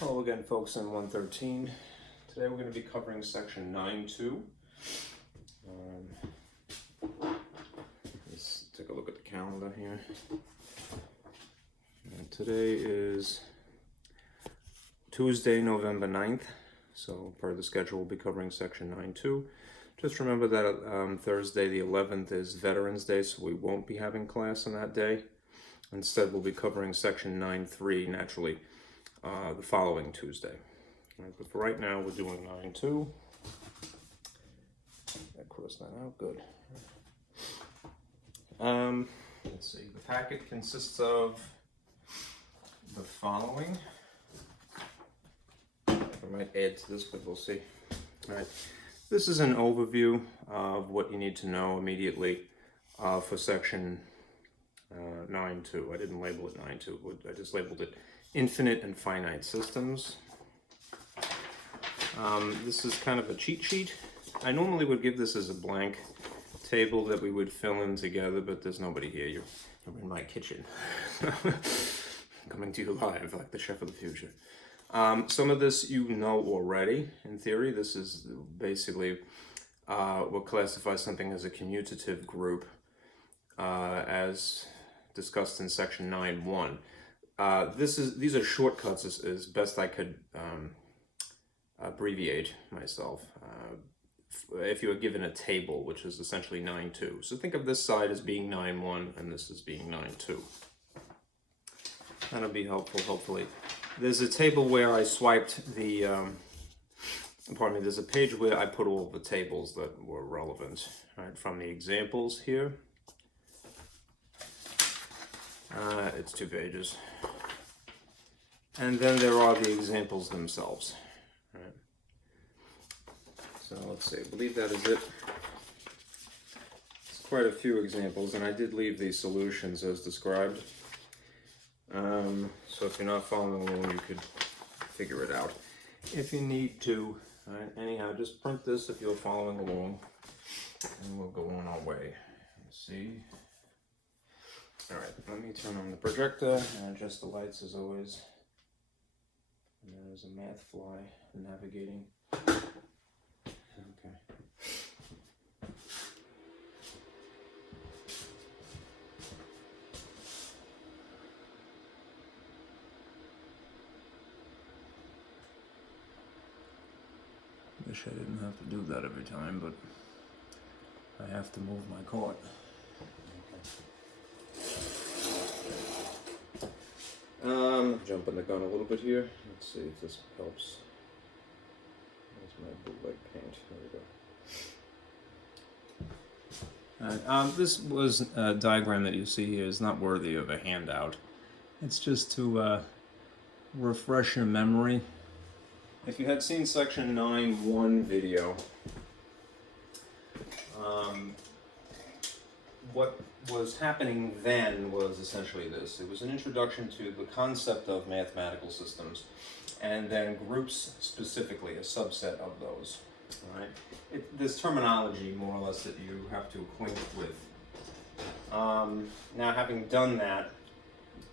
Hello again, folks, in 113. Today we're going to be covering section 9.2. Let's take a look at the calendar here. And today is Tuesday, November 9th. So per the schedule, we'll be covering section 9.2. Just remember that Thursday the 11th is Veterans Day, so we won't be having class on that day. Instead, we'll be covering section 9.3 naturally the following Tuesday. All right, but for right now, we're doing 9.2. Cross that out, good. Let's see, the packet consists of the following. I might add to this, but we'll see. All right, this is an overview of what you need to know immediately for section 9.2. I didn't label it 9.2, I just labeled it Infinite and Finite Systems. This is kind of a cheat sheet. I normally would give this as a blank table that we would fill in together, but there's nobody here. You're in my kitchen. Coming to you live like the chef of the future. Some of this you know already, in theory. This is basically what classifies something as a commutative group as discussed in section 9.1. These are shortcuts as best I could abbreviate myself. If you were given a table, which is essentially 9.2. So think of this side as being 9.1 and this as being 9.2. That'll be helpful, hopefully. There's a table where I swiped the, there's a page where I put all the tables that were relevant, right, from the examples here. It's 2 pages. And then there are the examples themselves. Right. So let's see, I believe that is it. It's quite a few examples, and I did leave the solutions as described. So if you're not following along, you could figure it out if you need to. Right. Anyhow, just print this if you're following along, and we'll go on our way. Let's see. All right, let me turn on the projector and adjust the lights as always. And there's a math fly navigating. Okay. Wish I didn't have to do that every time, but I have to move my cart. Jumping the gun a little bit here. Let's see if this helps. There's my bootleg paint. There we go. This was a diagram that you see here is not worthy of a handout. It's just to refresh your memory. If you had seen section 9.1 video, what was happening then was essentially this. It was an introduction to the concept of mathematical systems, and then groups specifically, a subset of those. All right? This terminology, more or less, that you have to acquaint with. Now, having done that,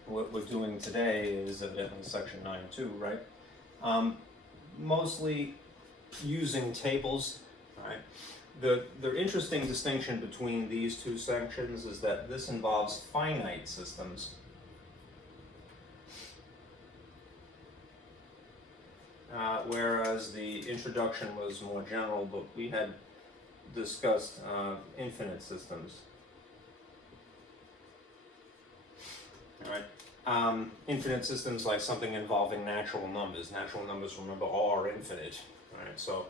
what we're doing today is evidently section 9.2, right? Mostly using tables, right? The interesting distinction between these two sections is that this involves finite systems, whereas the introduction was more general, but we had discussed infinite systems. All right. Infinite systems like something involving natural numbers. Natural numbers, remember, are infinite. Right? So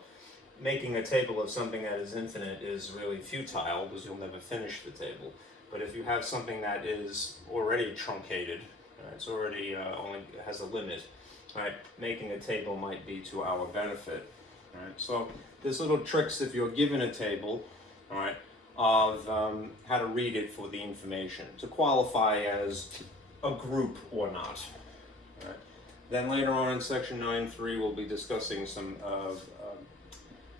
making a table of something that is infinite is really futile because you'll never finish the table. But if you have something that is already truncated, right, it's already only has a limit, right, making a table might be to our benefit. Right? So there's little tricks if you're given a table, all right, of how to read it for the information, to qualify as a group or not. Right? Then later on in section 9.3, we'll be discussing some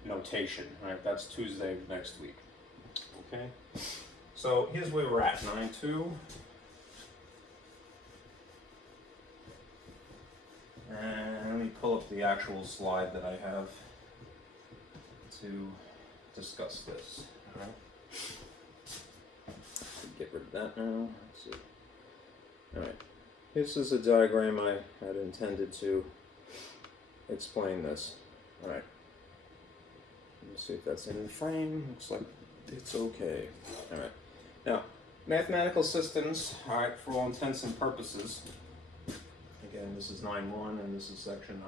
notation. Right? That's Tuesday of next week. Okay. So here's where we're at, 9.2. And let me me pull up the actual slide that I have to discuss this. All right. Get rid of that now. Let's see. All right. This is a diagram I had intended to explain this. All right. Let me see if that's in frame. Looks like it's okay. All right. Now, mathematical systems, all right, for all intents and purposes, again, this is 9.1 and this is section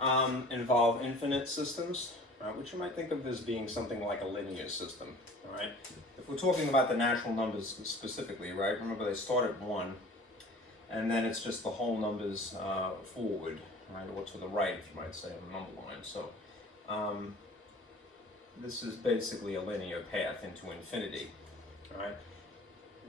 9.2, involve infinite systems, which you might think of as being something like a linear system, all right? If we're talking about the natural numbers specifically, right, remember they start at 1, and then it's just the whole numbers forward, right, or to the right, if you might say, on the number line. So this is basically a linear path into infinity, all right?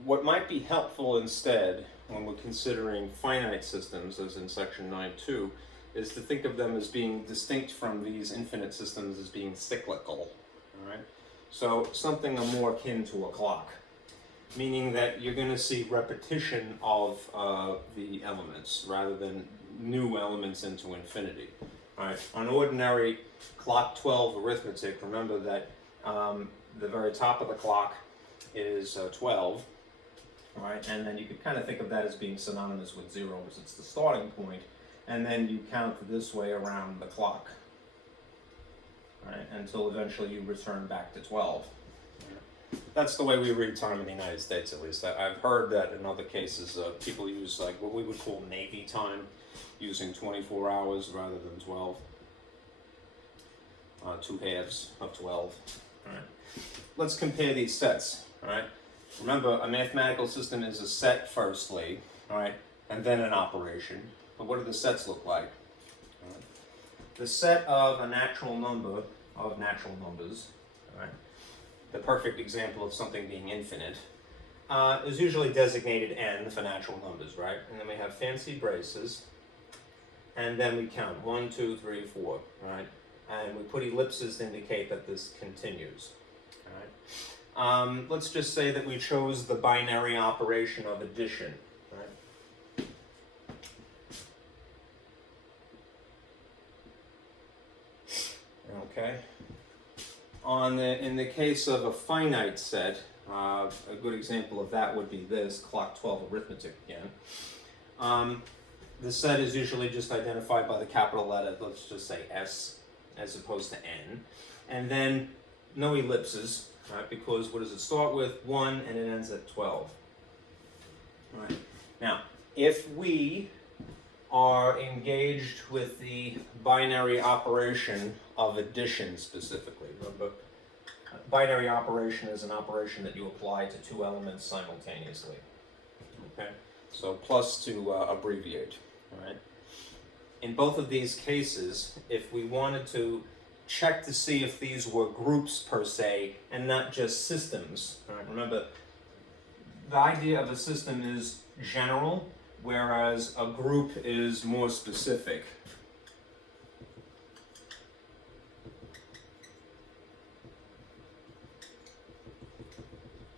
What might be helpful instead, when we're considering finite systems, as in section 9.2, is to think of them as being distinct from these infinite systems as being cyclical, all right? So something more akin to a clock, meaning that you're going to see repetition of the elements rather than new elements into infinity. All right. On ordinary clock 12 arithmetic, remember that the very top of the clock is 12, all right? And then you could kind of think of that as being synonymous with 0, because it's the starting point, and then you count this way around the clock, right, until eventually you return back to 12. That's the way we read time in the United States, at least. I've heard that in other cases people use like what we would call Navy time, using 24 hours rather than 12. 2 halves of 12. All right. Let's compare these sets. All right. Remember, a mathematical system is a set firstly, all right, and then an operation. But what do the sets look like? All right. The set of a natural number of natural numbers, all right, the perfect example of something being infinite, is usually designated n for natural numbers, right? And then we have fancy braces, and then we count 1, 2, 3, 4, right? And we put ellipses to indicate that this continues, all right? Let's just say that we chose the binary operation of addition, right? Okay. In the case of a finite set, a good example of that would be this, clock 12 arithmetic again. The set is usually just identified by the capital letter, let's just say S, as opposed to N. And then no ellipses, right? Because what does it start with? 1, and it ends at 12. All right. Now, if we are engaged with the binary operation of addition specifically, remember, binary operation is an operation that you apply to 2 elements simultaneously. Okay? So plus to abbreviate. All right? In both of these cases, if we wanted to check to see if these were groups per se and not just systems, all right? Remember, the idea of a system is general, whereas a group is more specific.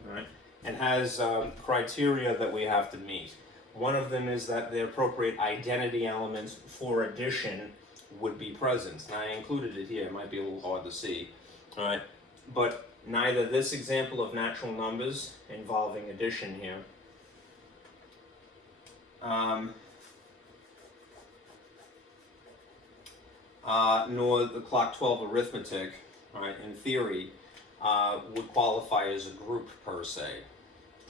All right? And has criteria that we have to meet. One of them is that the appropriate identity elements for addition would be present. Now, I included it here. It might be a little hard to see. All right? But neither this example of natural numbers involving addition here, nor the clock 12 arithmetic, all right, in theory, would qualify as a group per se.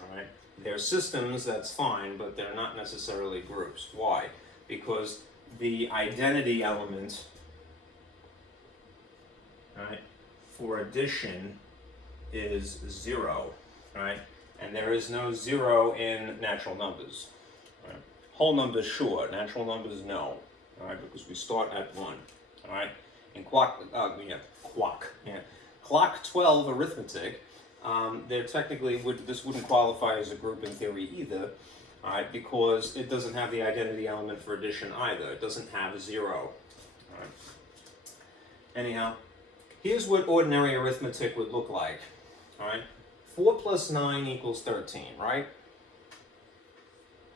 All right? They're systems, that's fine, but they're not necessarily groups. Why? Because the identity element, right, for addition is 0, right? And there is no 0 in natural numbers. Right? Whole numbers, sure. Natural numbers, no. All right, because we start at 1. All right? In clock 12 arithmetic, there technically this wouldn't qualify as a group in theory either, all right, because it doesn't have the identity element for addition either. It doesn't have a 0. All right. Anyhow, here's what ordinary arithmetic would look like. All right, 4 plus 9 equals 13, right?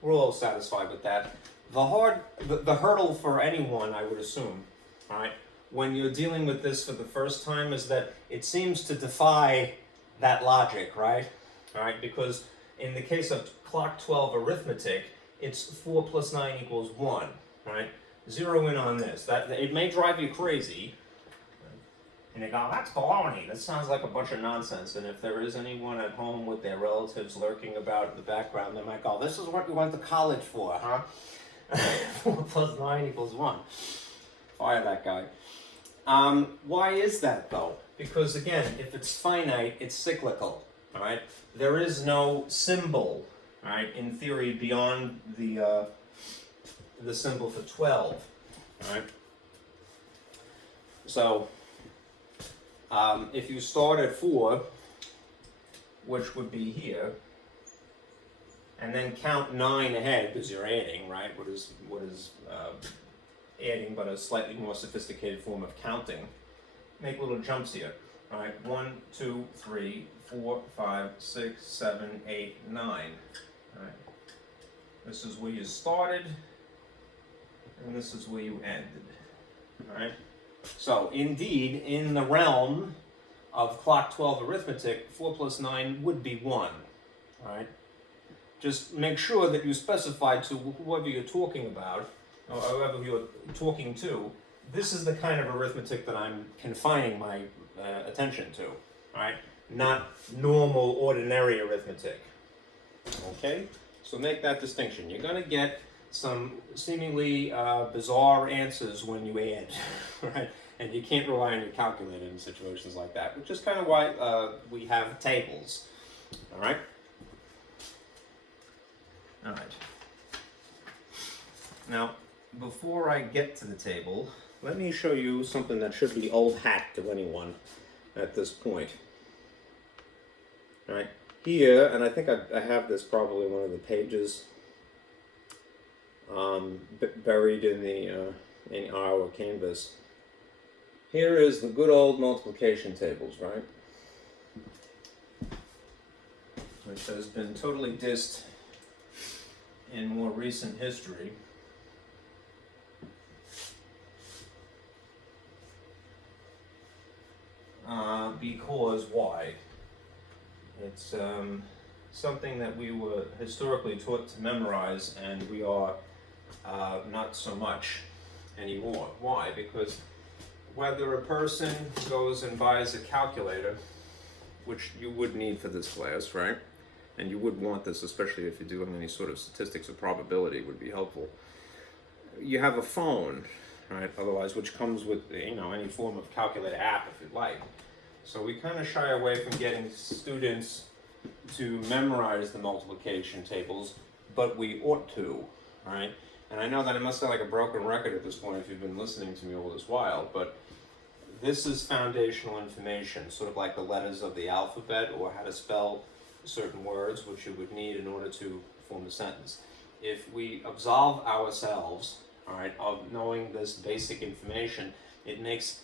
We're all satisfied with that. The hurdle for anyone, I would assume, right, when you're dealing with this for the first time is that it seems to defy that logic, right? All right, because in the case of clock 12 arithmetic, it's 4 plus 9 equals 1, right? Zero in on this. It may drive you crazy, and you go, that's baloney. That sounds like a bunch of nonsense. And if there is anyone at home with their relatives lurking about in the background, they might go, this is what you went to college for, huh? 4 plus 9 equals 1. Fire that guy. Why is that, though? Because, again, if it's finite, it's cyclical, all right? There is no symbol, all right, in theory, beyond the symbol for 12, all right? So, if you start at 4, which would be here, and then count 9 ahead, because you're adding, right? What is adding, but a slightly more sophisticated form of counting. Make little jumps here. All right, 1, 2, 3, 4, 5, 6, 7, 8, 9. All right. This is where you started, and this is where you ended. All right. So, indeed, in the realm of clock 12 arithmetic, 4 plus 9 would be 1. All right. Just make sure that you specify to whoever you're talking about, or whoever you're talking to, this is the kind of arithmetic that I'm confining my attention to, right? Not normal, ordinary arithmetic. Okay? So make that distinction. You're going to get some seemingly bizarre answers when you add, right? And you can't rely on your calculator in situations like that, which is kind of why we have tables, all right? All right. Now, before I get to the table, let me show you something that should be old hat to anyone at this point. All right. Here, and I think I have this probably one of the pages buried in our canvas. Here is the good old multiplication tables, right? Which has been totally dissed in more recent history. Because why? It's something that we were historically taught to memorize, and we are not so much anymore. Why? Because whether a person goes and buys a calculator, which you would need for this class, right? And you would want this, especially if you're doing any sort of statistics or probability, would be helpful. You have a phone, right? Otherwise, which comes with, any form of calculator app, if you'd like. So we kind of shy away from getting students to memorize the multiplication tables, but we ought to, right? And I know that it must sound like a broken record at this point if you've been listening to me all this while, but this is foundational information, sort of like the letters of the alphabet or how to spell certain words, which you would need in order to form a sentence. If we absolve ourselves, all right, of knowing this basic information, it makes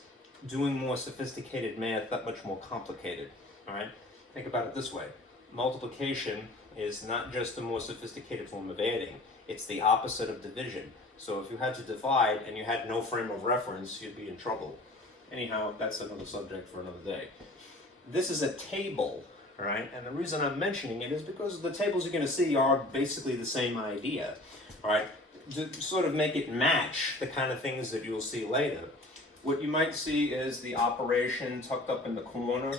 doing more sophisticated math that much more complicated, all right? Think about it this way. Multiplication is not just a more sophisticated form of adding, it's the opposite of division. So if you had to divide and you had no frame of reference, you'd be in trouble. Anyhow, that's another subject for another day. This is a table, all right? And the reason I'm mentioning it is because the tables you're going to see are basically the same idea, all right? To sort of make it match the kind of things that you'll see later. What you might see is the operation tucked up in the corner,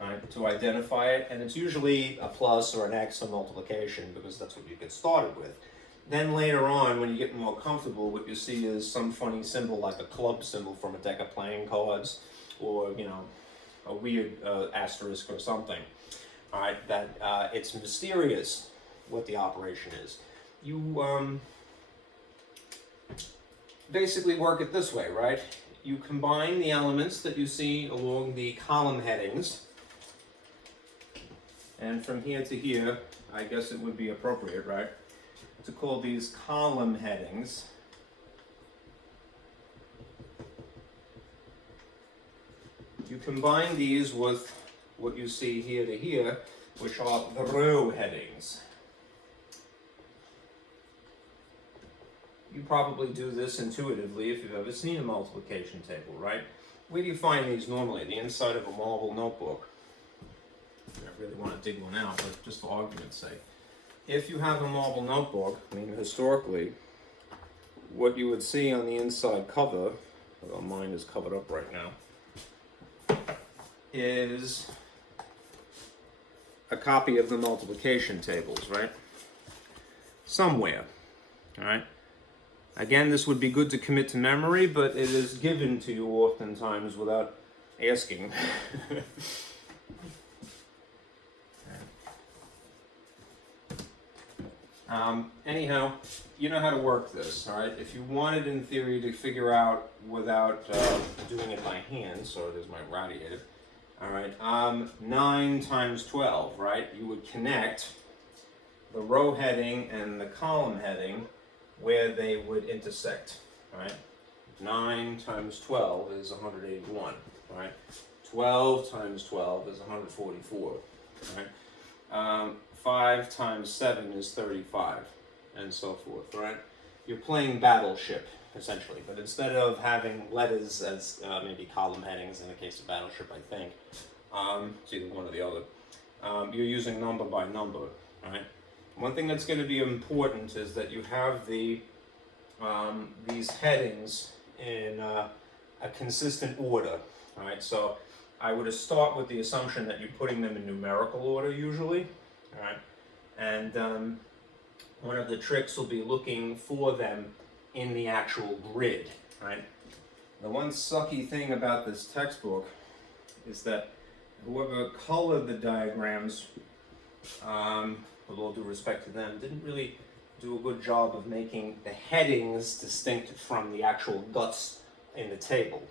right, to identify it, and it's usually a plus or an X on multiplication because that's what you get started with. Then later on, when you get more comfortable, what you see is some funny symbol like a club symbol from a deck of playing cards, or a weird asterisk or something. All right, that it's mysterious what the operation is. You basically work it this way, right? You combine the elements that you see along the column headings, and from here to here, I guess it would be appropriate, right, to call these column headings. You combine these with what you see here to here, which are the row headings. you probably do this intuitively if you've ever seen a multiplication table, right? Where do you find these normally? The inside of a marble notebook. I really want to dig one out, but just for argument's sake. If you have a marble notebook, I mean, historically, what you would see on the inside cover, although mine is covered up right now, is a copy of the multiplication tables, right? Somewhere, all right? Again, this would be good to commit to memory, but it is given to you oftentimes without asking. Anyhow, you know how to work this, all right? If you wanted, in theory, to figure out without doing it by hand, so there's my radiator, all right, 9 times 12, right? You would connect the row heading and the column heading where they would intersect, right? 9 times 12 is 181, right? 12 times 12 is 144, right? 5 times 7 is 35, and so forth, right? You're playing Battleship, essentially, but instead of having letters as maybe column headings in the case of Battleship, I think, it's either one or the other, you're using number by number, right? One thing that's going to be important is that you have these headings in a consistent order, right? So I would start with the assumption that you're putting them in numerical order usually, all right? And one of the tricks will be looking for them in the actual grid, right? The one sucky thing about this textbook is that whoever colored the diagrams, with all due respect to them, didn't really do a good job of making the headings distinct from the actual guts in the table,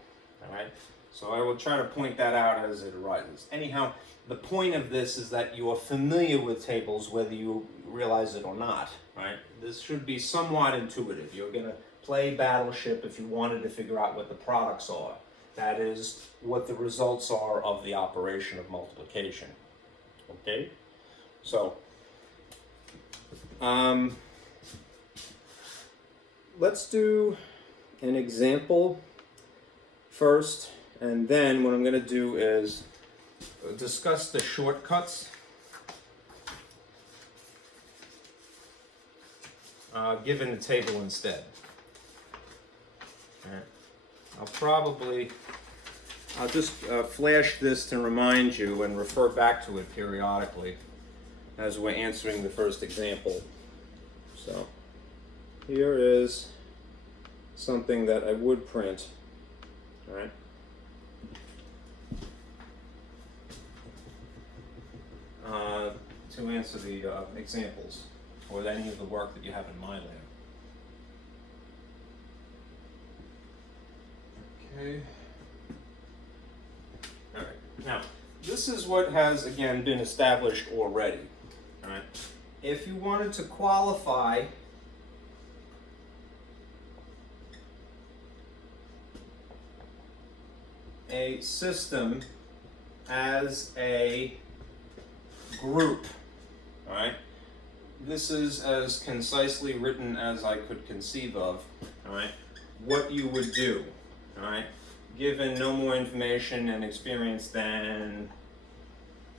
all right? So I will try to point that out as it arises. Anyhow, the point of this is that you are familiar with tables whether you realize it or not, right? This should be somewhat intuitive. You're going to play Battleship if you wanted to figure out what the products are. That is, what the results are of the operation of multiplication, okay? So, let's do an example first, and then what I'm going to do is discuss the shortcuts given the table instead. All right. I'll just flash this to remind you and refer back to it periodically as we're answering the first example. So here is something that I would print, all right? To answer the examples or any of the work that you have in mind there. Okay. All right. Now, this is what has, again, been established already. All right. If you wanted to qualify a system as a group, all right? This is as concisely written as I could conceive of, all right? What you would do, all right? Given no more information and experience than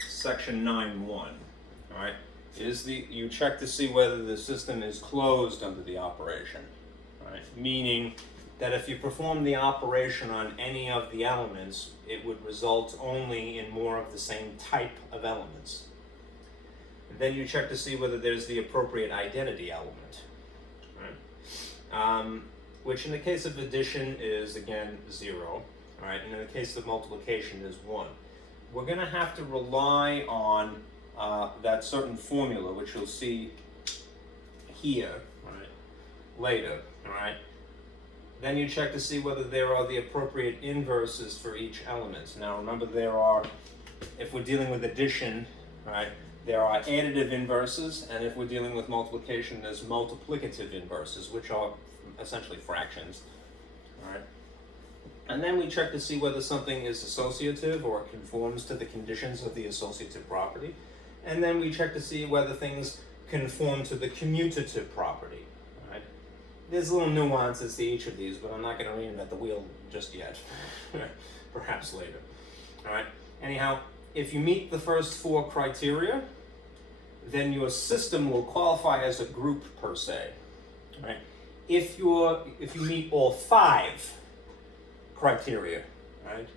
section 9.1, all right? You check to see whether the system is closed under the operation, all right? Meaning that if you perform the operation on any of the elements, it would result only in more of the same type of elements. Then you check to see whether there's the appropriate identity element, right? Which in the case of addition is, again, 0, right? And in the case of multiplication is 1. We're going to have to rely on that certain formula, which you'll see here, right, later, all right? Then you check to see whether there are the appropriate inverses for each element. Now remember, if we're dealing with addition, right, there are additive inverses, and if we're dealing with multiplication, there's multiplicative inverses, which are essentially fractions, all right? And then we check to see whether something is associative or conforms to the conditions of the associative property. And then we check to see whether things conform to the commutative property, right? There's little nuances to each of these, but I'm not going to reinvent the wheel just yet. Perhaps later. All right. Anyhow, if you meet the first 4 criteria, then your system will qualify as a group per se. All right. If you meet all 5 criteria, right,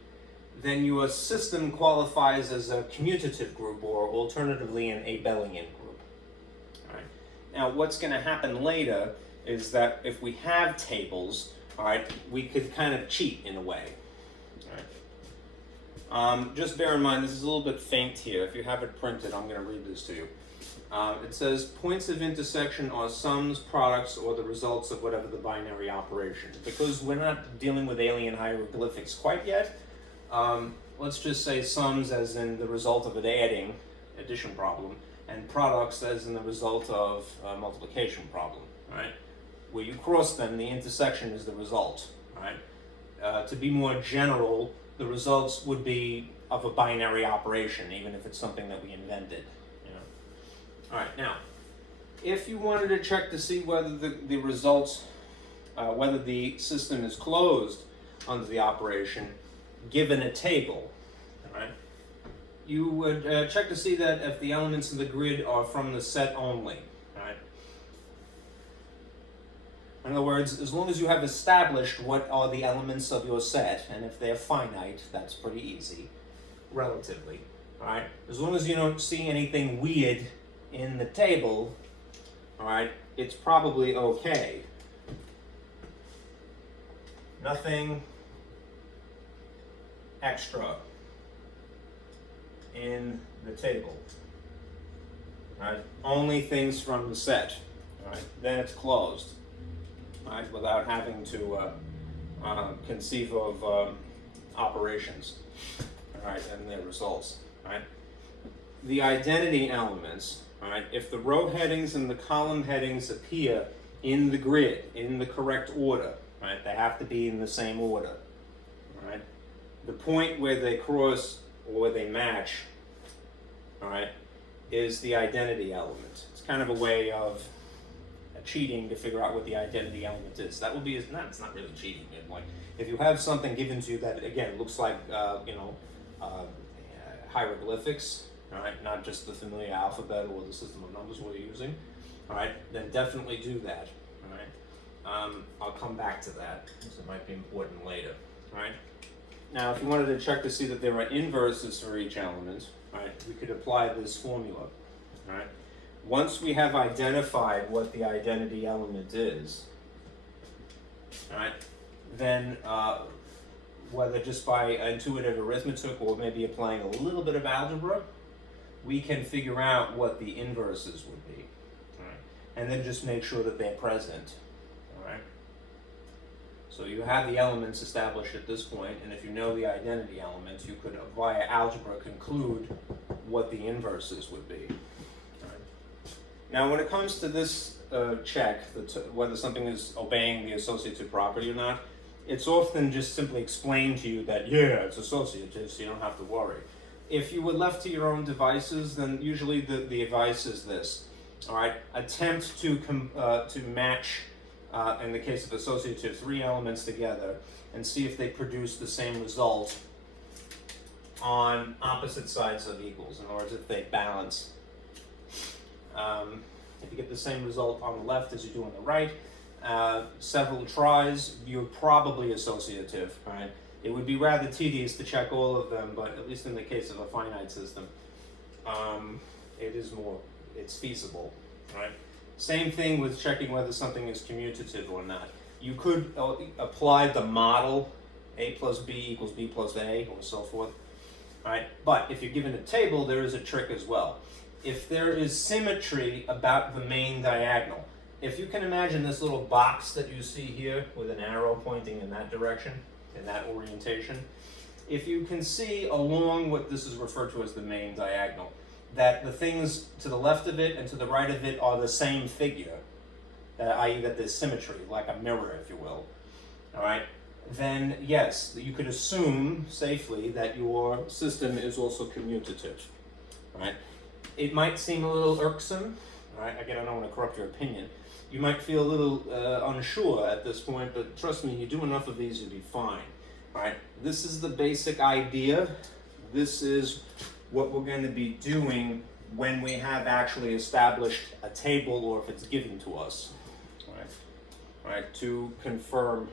then your system qualifies as a commutative group, or alternatively an abelian group. All right. Now, what's going to happen later is that if we have tables, all right, we could kind of cheat in a way. All right. Just bear in mind, this is a little bit faint here. If you have it printed, I'm going to read this to you. It says points of intersection are sums, products, or the results of whatever the binary operation. Because we're not dealing with alien hieroglyphics quite yet, let's just say sums as in the result of an addition problem, and products as in the result of a multiplication problem, right? Where you cross them, the intersection is the result, right? To be more general, the results would be of a binary operation, even if it's something that we invented. All right, now, if you wanted to check to see whether the results, whether the system is closed under the operation, given a table, all right, you would check to see that if the elements of the grid are from the set only, all right? In other words, as long as you have established what are the elements of your set, and if they're finite, that's pretty easy, relatively, all right? As long as you don't see anything weird in the table, all right, it's probably okay. Nothing extra in the table. All right, only things from the set. All right, then it's closed. All right, without having to conceive of operations. All right, and their results. All right, the identity elements. All right, if the row headings and the column headings appear in the grid, in the correct order, right, they have to be in the same order, all right? The point where they cross or where they match, all right, is the identity element. It's kind of a way of cheating to figure out what the identity element is. That would be, it's not really cheating. Like, if you have something given to you that, again, looks like, hieroglyphics, all right, not just the familiar alphabet or the system of numbers we're using, all right, then definitely do that, all right. I'll come back to that, because it might be important later, all right. Now, if you wanted to check to see that there are inverses for each element, all right, we could apply this formula, all right. Once we have identified what the identity element is, all right, then whether just by intuitive arithmetic or maybe applying a little bit of algebra, we can figure out what the inverses would be, all right? And then just make sure that they're present, all right? So you have the elements established at this point, and if you know the identity elements, you could, via algebra, conclude what the inverses would be, all right? Now, when it comes to this check, whether something is obeying the associative property or not, it's often just simply explained to you that, yeah, it's associative, so you don't have to worry. If you were left to your own devices, then usually the advice is this, all right? Attempt to match, in the case of associative, 3 elements together and see if they produce the same result on opposite sides of equals. In other words, if they balance. If you get the same result on the left as you do on the right, several tries, you're probably associative, right? It would be rather tedious to check all of them, but at least in the case of a finite system, it's feasible, right? Same thing with checking whether something is commutative or not. You could apply the model A plus B equals B plus A, or so forth, right? But if you're given a table, there is a trick as well. If there is symmetry about the main diagonal, if you can imagine this little box that you see here with an arrow pointing in that direction, in that orientation, if you can see along what this is referred to as the main diagonal, that the things to the left of it and to the right of it are the same figure, i.e. that there's symmetry, like a mirror, if you will, all right, then yes, you could assume safely that your system is also commutative, right? It might seem a little irksome, all right, again, I don't want to corrupt your opinion. You might feel a little unsure at this point, but trust me, you do enough of these, you'll be fine. All right, this is the basic idea. This is what we're going to be doing when we have actually established a table, or if it's given to us. All right, to confirm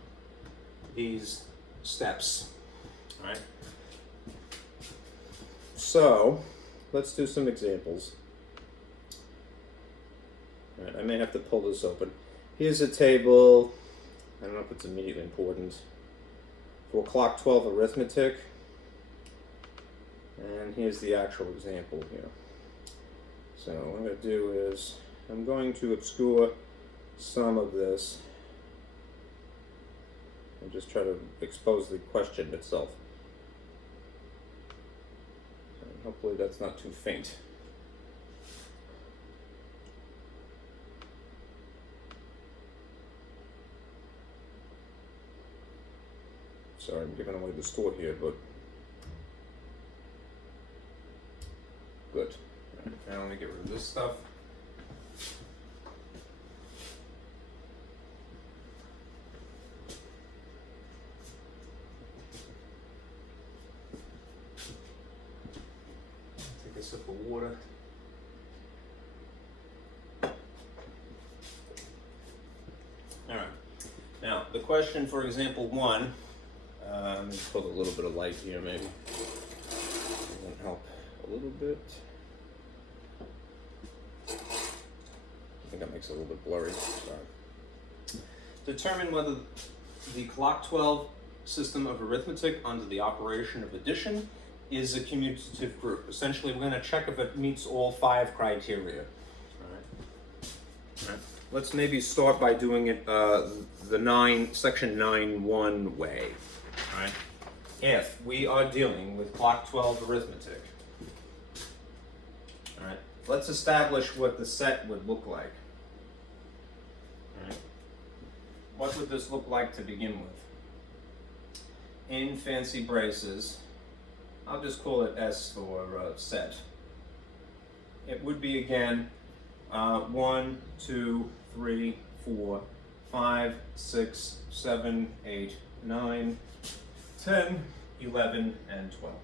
these steps. All right. So let's do some examples. All right, I may have to pull this open. Here's a table. I don't know if it's immediately important. For clock 12 arithmetic. And here's the actual example here. So what I'm going to do is I'm going to obscure some of this and just try to expose the question itself. And hopefully that's not too faint. Sorry, I'm giving away the score here, but good. Now let me get rid of this stuff. Take a sip of water. All right. Now, the question for example 1, let me put a little bit of light here maybe. That will help a little bit. I think that makes it a little bit blurry. Sorry. Determine whether the clock 12 system of arithmetic under the operation of addition is a commutative group. Essentially, we're going to check if it meets all 5 criteria. All right. Let's maybe start by doing it the section 9.1 way. All right. If we are dealing with clock 12 arithmetic, all right, let's establish what the set would look like. All right. What would this look like to begin with? In fancy braces, I'll just call it S for set. It would be again 1, 2, 3, 4, 5, 6, 7, 8, 9, 10, 11, and 12. All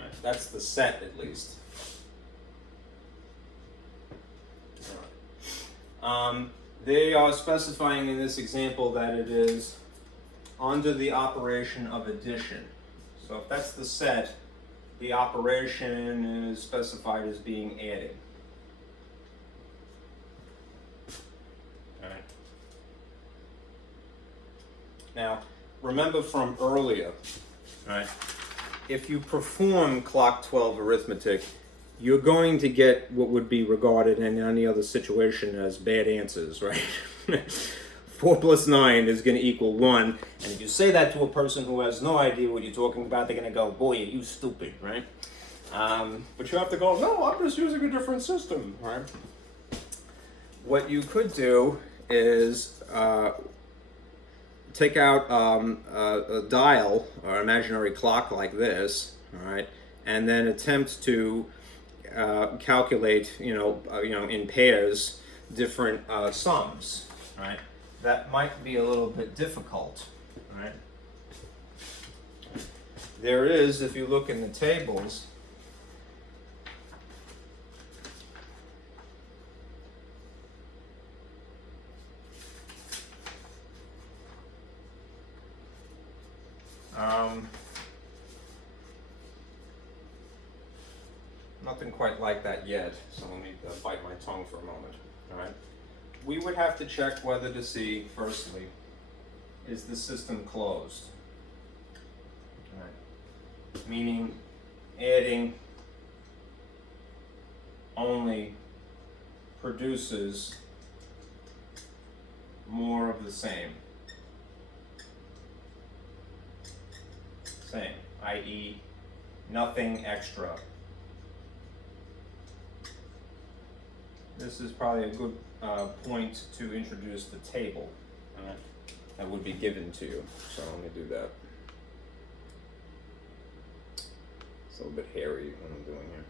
right, that's the set at least. All right. They are specifying in this example that it is under the operation of addition. So if that's the set, the operation is specified as being added. All right. Now, remember from earlier, right? If you perform clock 12 arithmetic, you're going to get what would be regarded in any other situation as bad answers, right? 4 plus 9 is going to equal 1. And if you say that to a person who has no idea what you're talking about, they're going to go, boy, you stupid, right? But you have to go, no, I'm just using a different system, right? What you could do is take out a dial or imaginary clock like this, all right, and then attempt to calculate, in pairs, different sums, right? That might be a little bit difficult, right? There is, if you look in the tables, nothing quite like that yet, so let me bite my tongue for a moment, all right? We would have to check whether to see, firstly, is the system closed? All right. Meaning adding only produces more of the same, i.e. nothing extra. This is probably a good point to introduce the table that would be given to you. So let me do that. It's a little bit hairy what I'm doing here.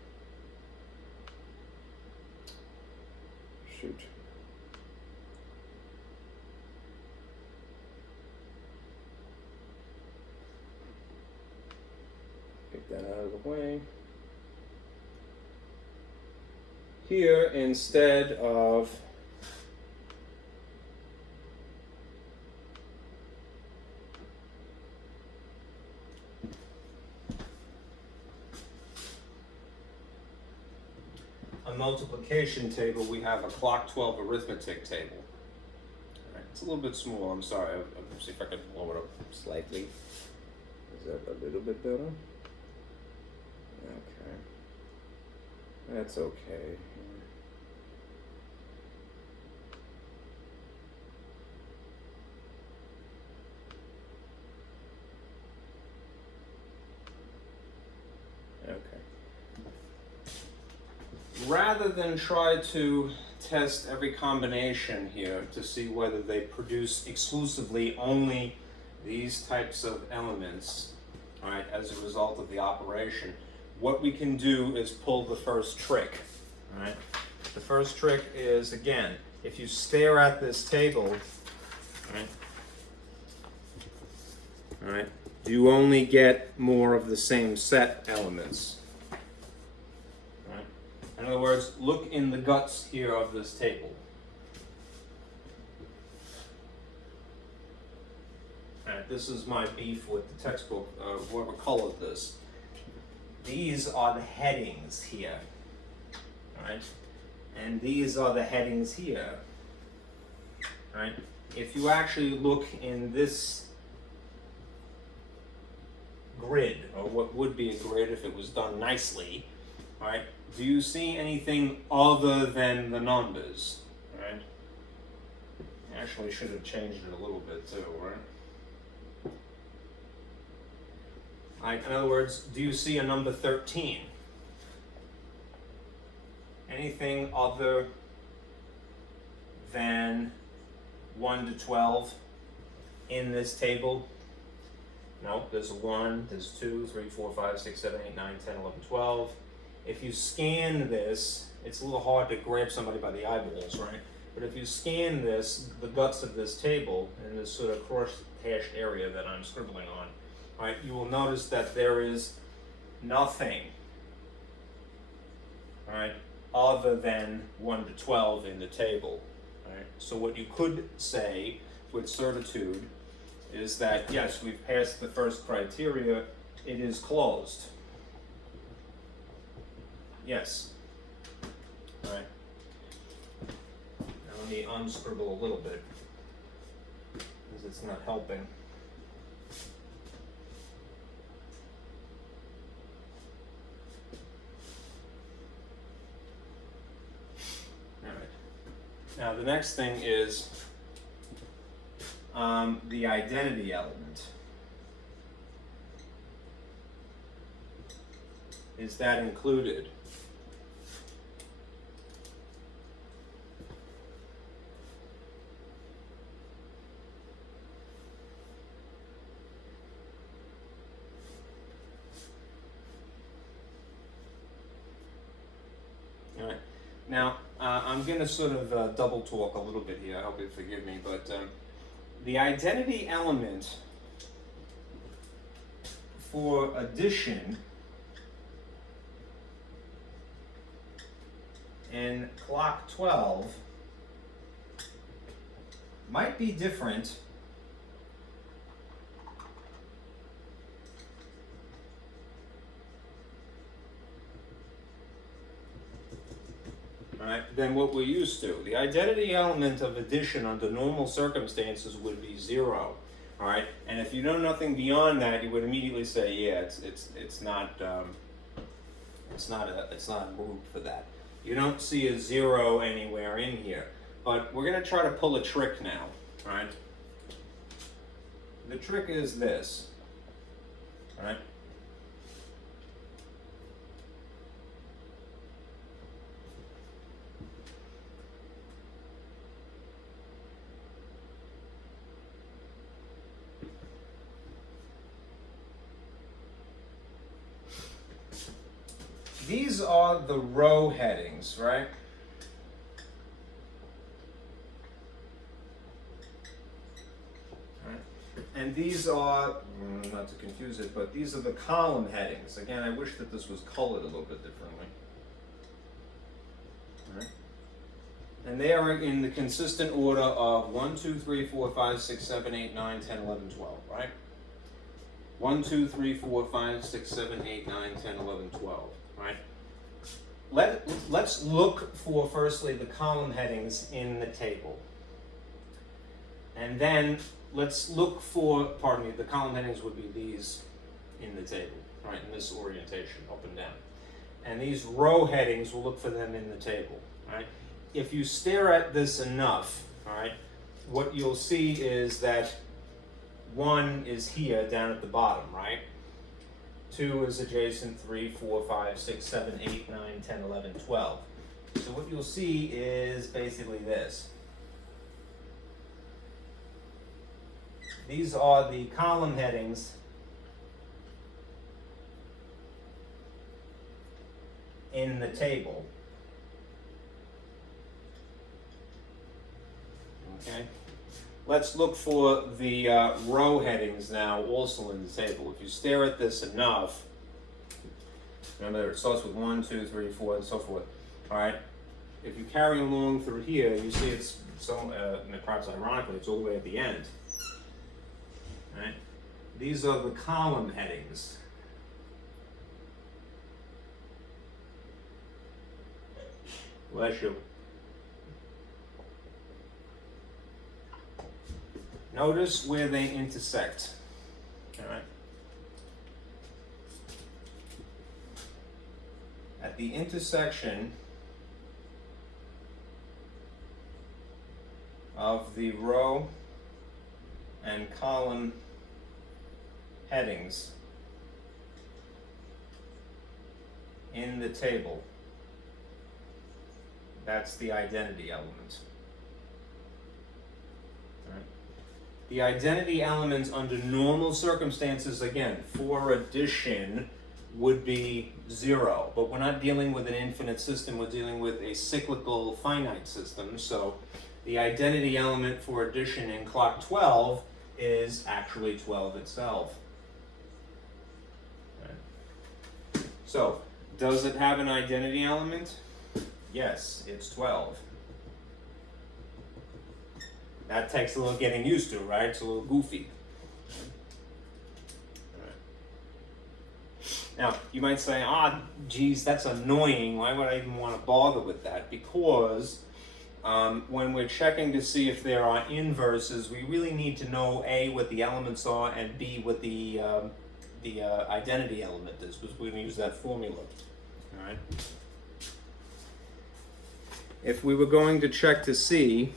Shoot. that out of the way. Here, instead of a multiplication table, we have a clock 12 arithmetic table. All right, it's a little bit small, I'm sorry. I'll see if I can blow it up slightly. Is that a little bit better? Okay. That's okay. Rather than try to test every combination here to see whether they produce exclusively only these types of elements, all right, as a result of the operation, what we can do is pull the first trick. All right? The first trick is, again, if you stare at this table, all right, you only get more of the same set elements. In other words, look in the guts here of this table. Alright, this is my beef with the textbook, whoever colored this. These are the headings here. Alright? And these are the headings here. Alright? If you actually look in this grid, or what would be a grid if it was done nicely, alright? Do you see anything other than the numbers? Right? Actually, should have changed it a little bit too, right? Right, in other words, do you see a number 13? Anything other than 1 to 12 in this table? No, there's a 1, there's 2, 3, 4, 5, 6, 7, 8, 9, 10, 11, 12. If you scan this, it's a little hard to grab somebody by the eyeballs, right? But if you scan this, the guts of this table, in this sort of cross-hashed area that I'm scribbling on, right, you will notice that there is nothing, right, other than 1 to 12 in the table, right? So what you could say with certitude is that, yes, we've passed the first criteria, it is closed. Yes. All right. Now let me unscribble a little bit, because it's not helping. All right. Now the next thing is the identity element. Is that included? All right. Now, I'm going to sort of double talk a little bit here. I hope you forgive me, but the identity element for addition in clock 12 might be different than what we're used to. The identity element of addition under normal circumstances would be 0. All right, and if you know nothing beyond that, you would immediately say, yeah, it's not a group for that. You don't see a 0 anywhere in here, but we're going to try to pull a trick now. All right, the trick is this. All right. These are the row headings, right? And these are, not to confuse it, but these are the column headings. Again, I wish that this was colored a little bit differently. All right. And they are in the consistent order of 1, 2, 3, 4, 5, 6, 7, 8, 9, 10, 11, 12, right? 1, 2, 3, 4, 5, 6, 7, 8, 9, 10, 11, 12, right? Let's look for, firstly, the column headings in the table. And then let's look for, pardon me, the column headings would be these in the table, right, in this orientation, up and down. And these row headings, we'll look for them in the table, right? If you stare at this enough, all right, what you'll see is that 1 is here down at the bottom, right? 2 is adjacent, 3, 4, 5, 6, 7, 8, 9, 10, 11, 12. So what you'll see is basically this. These are the column headings in the table. Okay. Let's look for the row headings now also in the table. If you stare at this enough, remember it starts with 1, 2, 3, 4, and so forth. All right. If you carry along through here, you see it's so, perhaps ironically, it's all the way at the end. All right. These are the column headings. Bless you. Notice where they intersect. All right. At the intersection of the row and column headings in the table, that's the identity element. All right. The identity element under normal circumstances, again, for addition, would be 0. But we're not dealing with an infinite system, we're dealing with a cyclical finite system. So the identity element for addition in clock 12 is actually 12 itself. Okay. So, does it have an identity element? Yes, it's 12. That takes a little getting used to, right? It's a little goofy. Now, you might say, geez, that's annoying. Why would I even want to bother with that? Because when we're checking to see if there are inverses, we really need to know A, what the elements are, and B, what the identity element is, because we're going to use that formula. All right. If we were going to check to see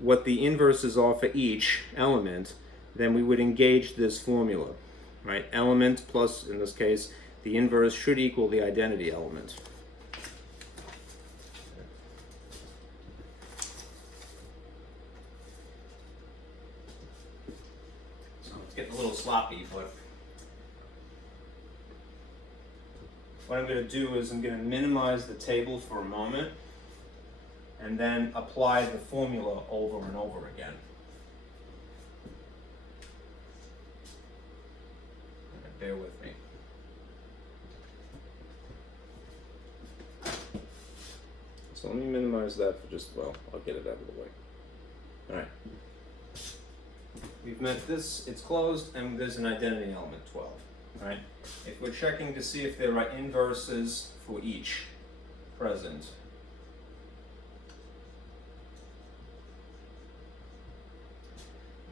what the inverses are for each element, then we would engage this formula, right? Element plus, in this case, the inverse should equal the identity element. So it's getting a little sloppy, but what I'm going to do is I'm going to minimize the table for a moment and then apply the formula over and over again. Bear with me. So let me minimize that for just, well, I'll get it out of the way. All right. We've met this, it's closed, and there's an identity element, 12. All right. If we're checking to see if there are inverses for each present,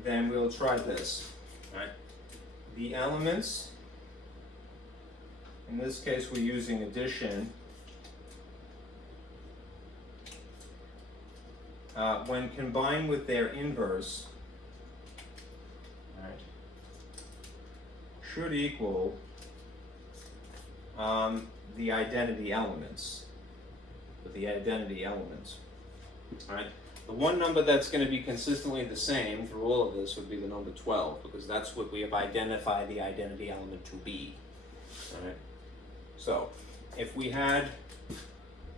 then we'll try this. All right. The elements, in this case we're using addition, when combined with their inverse, all right, should equal the identity elements. With the identity elements. All right. The one number that's going to be consistently the same through all of this would be the number 12, because that's what we have identified the identity element to be. All right. So, if we had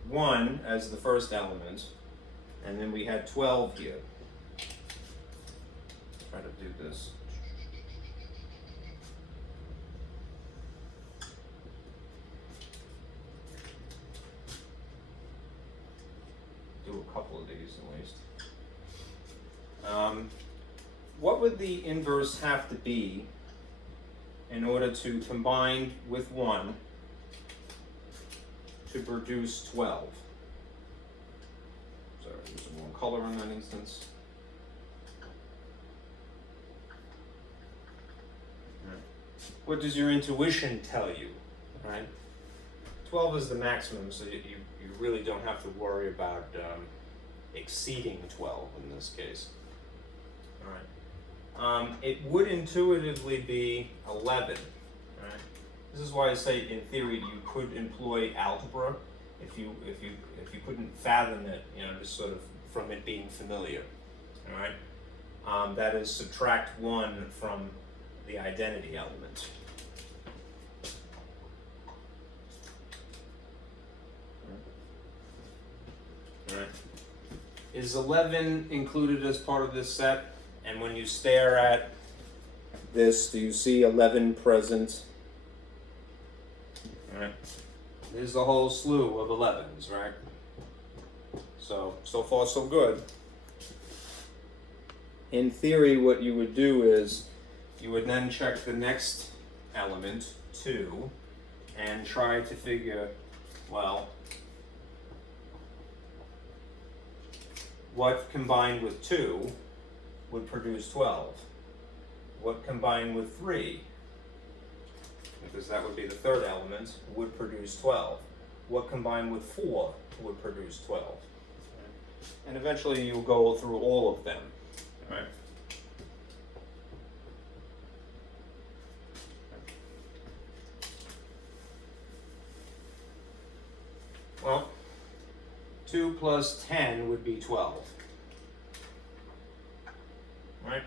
1 as the first element, and then we had 12 here, try to do this. a couple of these at least. What would the inverse have to be in order to combine with 1 to produce 12? Sorry, there's one color in that instance. What does your intuition tell you, right? 12 is the maximum, so you really don't have to worry about exceeding 12 in this case. All right. It would intuitively be 11, right? This is why I say in theory you could employ algebra if you couldn't fathom it, just sort of from it being familiar. All right. That is, subtract 1 from the identity element. All right. Is 11 included as part of this set? And when you stare at this, do you see 11 present? All right. There's a whole slew of 11s, right? So far so good. In theory, what you would do is you would then check the next element, 2, and try to figure, well, what combined with 2 would produce 12? What combined with 3, because that would be the third element, would produce 12? What combined with 4 would produce 12? And eventually you'll go through all of them, all right? Well, 2 plus 10 would be 12. Right?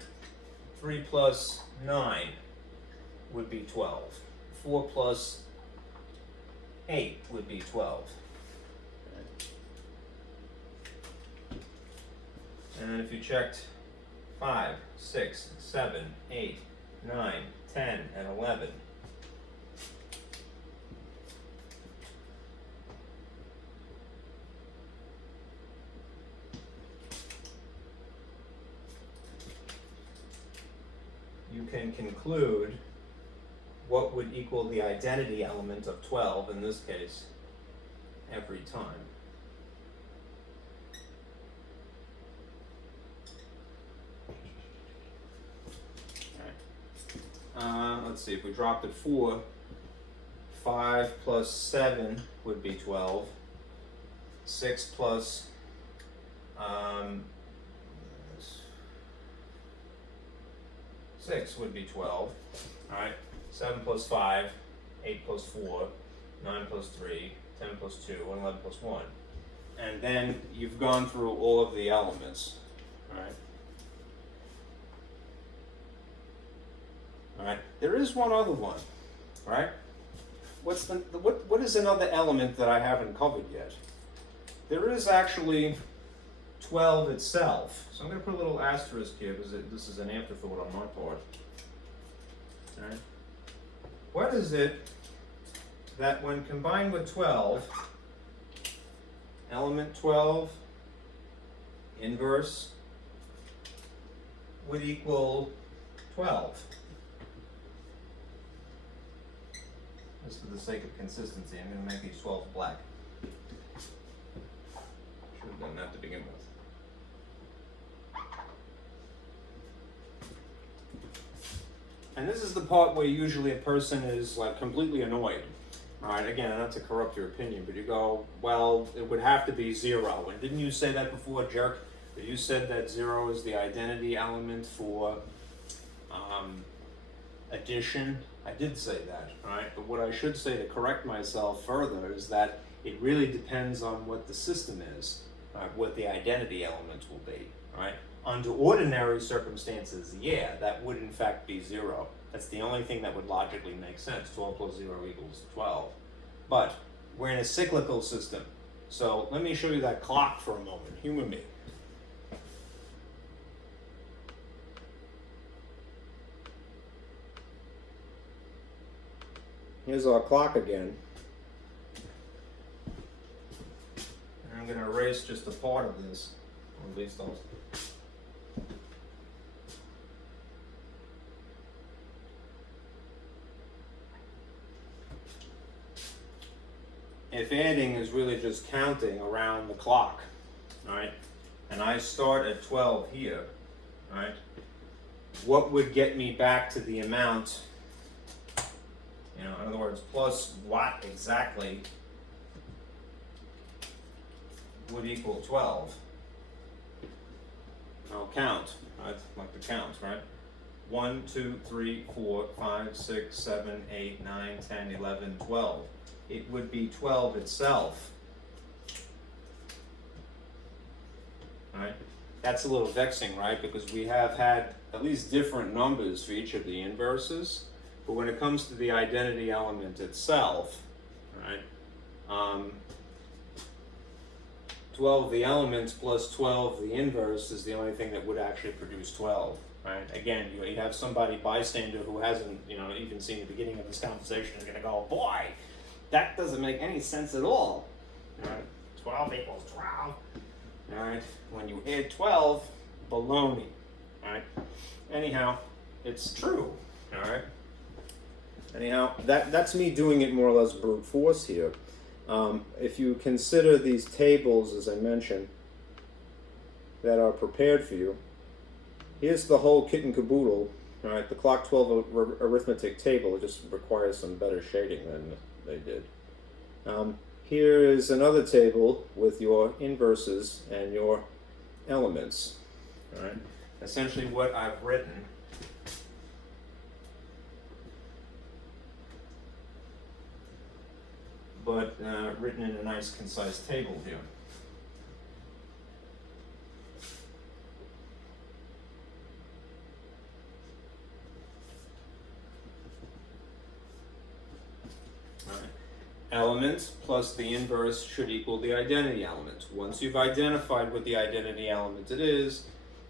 3 plus 9 would be 12. 4 plus 8 would be 12. And then if you checked 5, 6, 7, 8, 9, 10, and 11, you can conclude what would equal the identity element of 12 in this case every time. Let's see, if we dropped at 4, 5 plus 7 would be 12. 6 plus 6 would be 12. Alright, 7 plus 5, 8 plus 4, 9 plus 3, 10 plus 2, and 11 plus 1. And then you've gone through all of the elements. Alright. Alright, there is one other one. Right? What is another element that I haven't covered yet? There is actually 12 itself. So I'm going to put a little asterisk here because this is an afterthought on my part. All right. What is it that when combined with 12, element 12 inverse would equal 12? Just for the sake of consistency, I'm going to make these 12s black. Should have done that to begin with. And this is the part where usually a person is like completely annoyed. Alright, again, not to corrupt your opinion, but you go, well, it would have to be 0. And didn't you say that before, jerk? That you said that 0 is the identity element for addition? I did say that, alright? But what I should say to correct myself further is that it really depends on what the system is, what the identity element will be, alright? Under ordinary circumstances, yeah, that would in fact be 0. That's the only thing that would logically make sense. 12 plus 0 equals 12. But we're in a cyclical system. So let me show you that clock for a moment. Humor me. Here's our clock again. And I'm going to erase erase just a part of this, or at least I'll. If adding is really just counting around the clock, all right, and I start at 12 here, all right, what would get me back to the amount, you know, in other words, plus what exactly would equal 12? I'll count, right, like the count, right? 1, 2, 3, 4, 5, 6, 7, 8, 9, 10, 11, 12. It would be 12 itself. Right? That's a little vexing, right? Because we have had at least different numbers for each of the inverses, but when it comes to the identity element itself, right? 12 the elements plus 12 the inverse is the only thing that would actually produce 12. Right? Again, you have somebody bystander who hasn't, you know, even seen the beginning of this conversation is going to go, boy, that doesn't make any sense at all. All right? 12 equals 12. All right? When you add 12, baloney. All right? Anyhow, it's true. All right? Anyhow, that's me doing it more or less brute force here. If you consider these tables, as I mentioned, that are prepared for you, here's the whole kit and caboodle. All right, the clock 12 arithmetic table. It just requires some better shading than they did. Here is another table with your inverses and your elements. All right, essentially what I've written. But written in a nice, concise table here. Element plus the inverse should equal the identity element. Once you've identified what the identity element it is,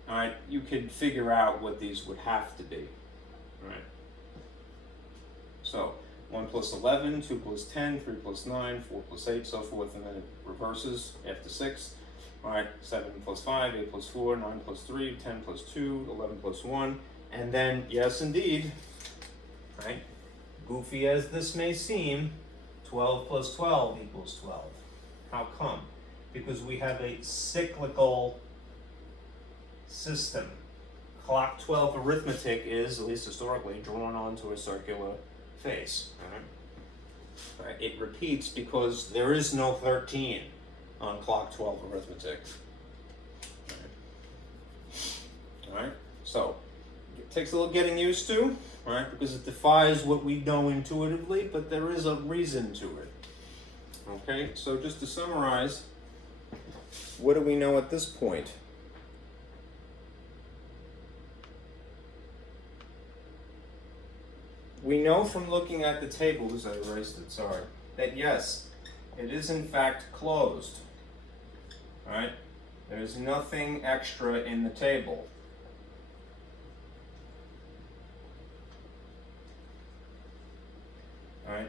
all right, you can figure out what these would have to be. All right. So 1 plus 11, 2 plus 10, 3 plus 9, 4 plus 8, so forth, and then it reverses after 6. All right, 7 plus 5, 8 plus 4, 9 plus 3, 10 plus 2, 11 plus 1, and then, yes indeed, right, goofy as this may seem, 12 plus 12 equals 12. How come? Because we have a cyclical system. Clock 12 arithmetic is, at least historically, drawn onto a circular face. All right. It repeats because there is no 13 on clock 12 arithmetic. All right. So it takes a little getting used to. Right, because it defies what we know intuitively, but there is a reason to it. Okay, so just to summarize, what do we know at this point? We know from looking at the tables, I erased it, sorry, that yes, it is in fact closed. All right, there's nothing extra in the table. All right.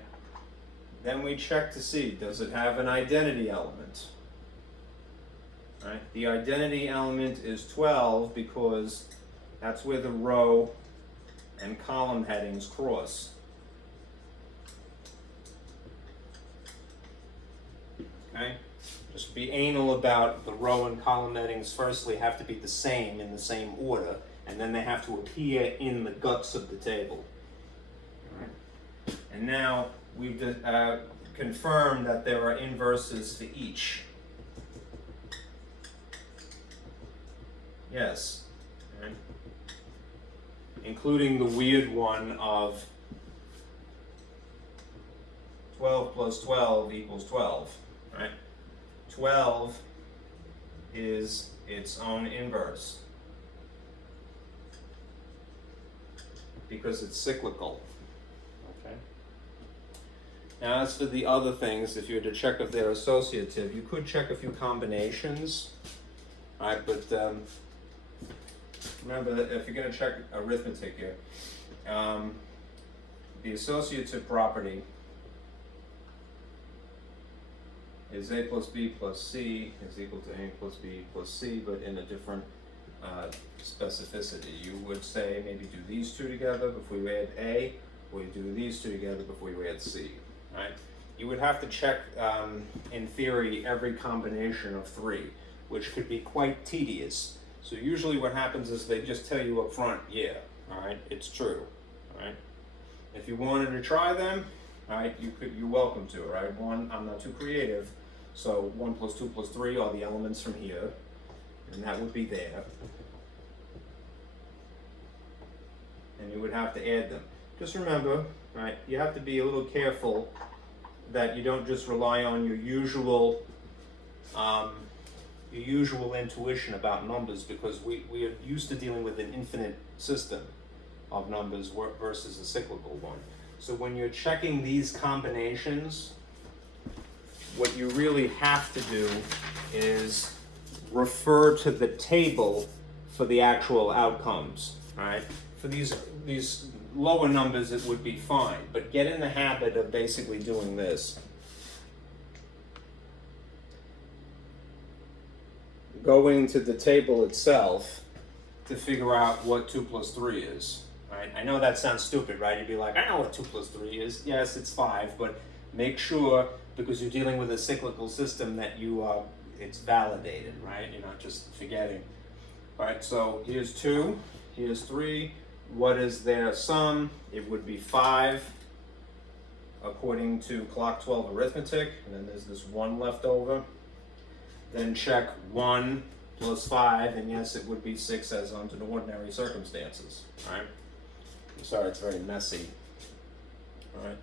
Then we check to see, does it have an identity element? All right. The identity element is 12 because that's where the row and column headings cross. Okay. Just be anal about the row and column headings. Firstly, have to be the same in the same order, and then they have to appear in the guts of the table. And now we've confirmed that there are inverses for each. Yes. Right. Including the weird one of 12 plus 12 equals 12. Right? 12 is its own inverse because it's cyclical. Now, as for the other things, if you were to check if they're associative, you could check a few combinations, right? But remember that if you're going to check arithmetic here, the associative property is a plus b plus c is equal to a plus b plus c, but in a different specificity. You would say maybe do these two together before you add a, or you do these two together before you add c, right? You would have to check, in theory, every combination of three, which could be quite tedious. So usually what happens is they just tell you up front, yeah, all right, it's true, all right? If you wanted to try them, all right, you're welcome to, right? One, I'm not too creative, so 1 plus 2 plus 3 are the elements from here, and that would be there. And you would have to add them. Just remember, right, you have to be a little careful that you don't just rely on your usual intuition about numbers, because we are used to dealing with an infinite system of numbers versus a cyclical one. So when you're checking these combinations, what you really have to do is refer to the table for the actual outcomes, right? For these lower numbers, it would be fine, but get in the habit of basically doing this. Going to the table itself to figure out what 2 plus 3 is, right? I know that sounds stupid, right? You'd be like, I know what 2 plus 3 is. Yes, it's 5, but make sure, because you're dealing with a cyclical system, that it's validated, right? You're not just forgetting. All right, so here's 2, here's 3. What is their sum? It would be 5, according to clock 12 arithmetic, and then there's this 1 left over. Then check 1 plus 5, and yes, it would be 6 as under the ordinary circumstances, all right? I'm sorry, it's very messy, all right?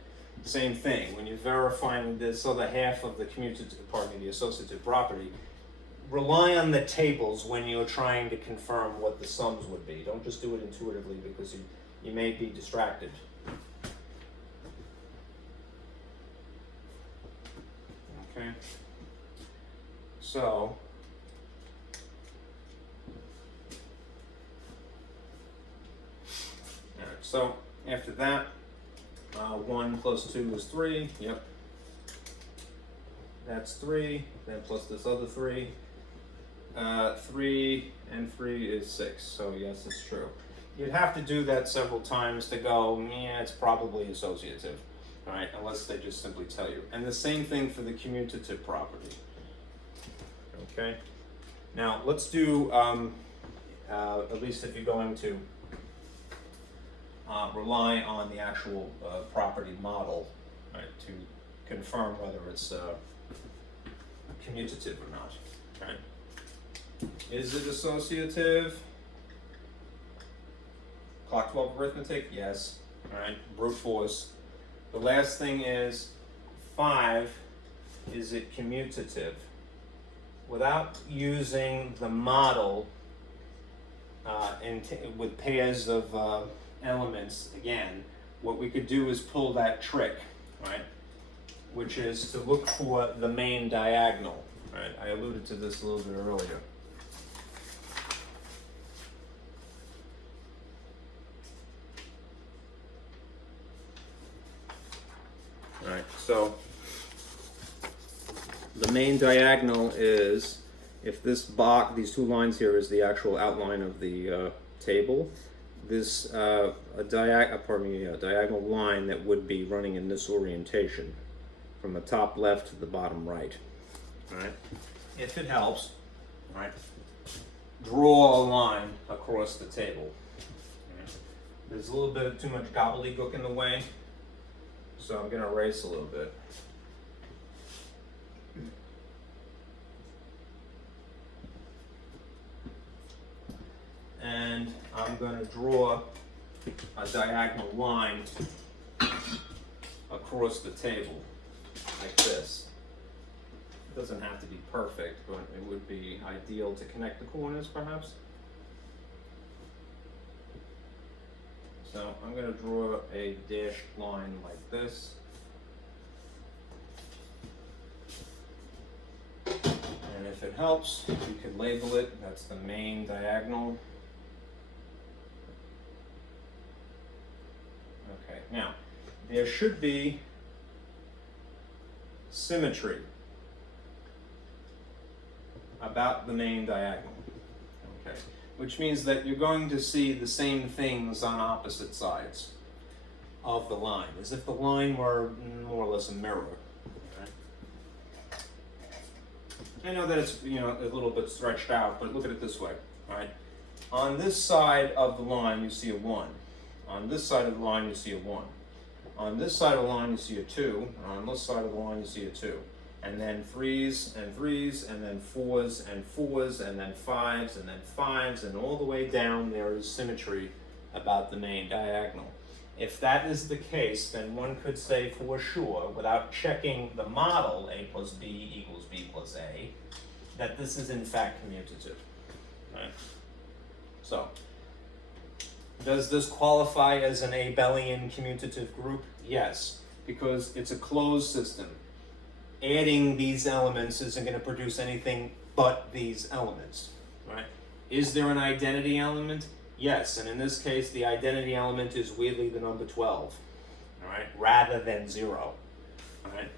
Same thing, when you're verifying this other half of the the associative property, rely on the tables when you're trying to confirm what the sums would be. Don't just do it intuitively, because you may be distracted. Okay. So, all right, so after that, 1 plus 2 is 3, yep. That's 3, then plus this other 3. 3 and 3 is 6, so yes, it's true. You'd have to do that several times to go, yeah, it's probably associative, all right, unless they just simply tell you. And the same thing for the commutative property. Okay, now let's do, at least if you're going to rely on the actual property model, right, to confirm whether it's commutative or not, right? Is it associative? Clock 12 arithmetic? Yes. All right, brute force. The last thing is 5, is it commutative? Without using the model with pairs of elements, again, what we could do is pull that trick, right? Which is to look for the main diagonal, right? I alluded to this a little bit earlier. All right, so the main diagonal is, if this box, these two lines here, is the actual outline of the table, this diagonal line that would be running in this orientation, from the top left to the bottom right. All right, if it helps, all right, draw a line across the table. All right. There's a little bit of too much gobbledygook in the way, so I'm going to erase a little bit. And I'm going to draw a diagonal line across the table, like this. It doesn't have to be perfect, but it would be ideal to connect the corners, perhaps. So I'm going to draw a dashed line like this. And if it helps, you can label it. That's the main diagonal. Okay, now, there should be symmetry about the main diagonal. Okay, which means that you're going to see the same things on opposite sides of the line, as if the line were more or less a mirror. I know that it's, you know, a little bit stretched out, but look at it this way, all right? On this side of the line, you see a 1. On this side of the line, you see a 1. On this side of the line, you see a 2. And on this side of the line, you see a 2. And then 3s and 3s, and then 4s and 4s, and then 5s and then 5s, and all the way down there is symmetry about the main diagonal. If that is the case, then one could say for sure, without checking the model a plus b equals b plus a, that this is in fact commutative. Right? So, does this qualify as an abelian commutative group? Yes, because it's a closed system. Adding these elements isn't going to produce anything but these elements. Right? Is there an identity element? Yes, and in this case, the identity element is weirdly the number 12, all right, rather than 0. All right.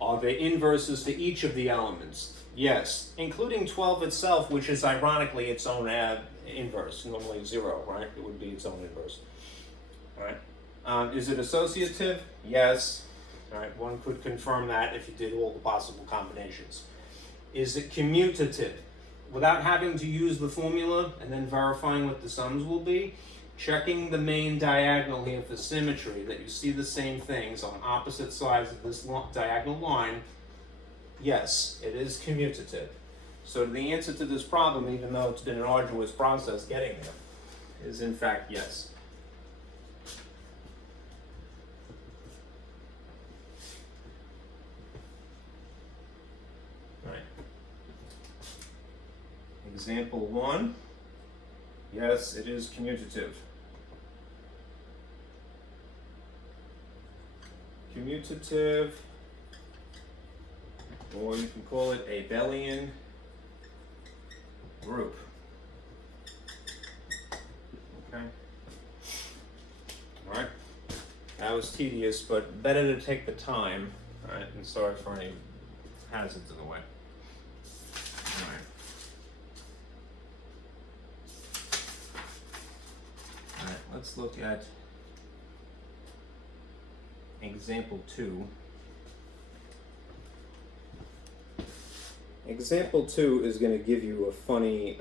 Are there inverses to each of the elements? Yes, including 12 itself, which is ironically its own inverse, normally 0, right? It would be its own inverse. All right. Is it associative? Yes. All right. One could confirm that if you did all the possible combinations. Is it commutative? Without having to use the formula and then verifying what the sums will be, checking the main diagonal here for symmetry, that you see the same things on opposite sides of this diagonal line, yes, it is commutative. So the answer to this problem, even though it's been an arduous process getting there, is in fact yes. Example 1, yes, it is commutative. Commutative, or you can call it a abelian group. Okay. All right. That was tedious, but better to take the time. All right, and sorry for any hazards in the way. All right. Let's look at example 2. Example 2 is going to give you a funny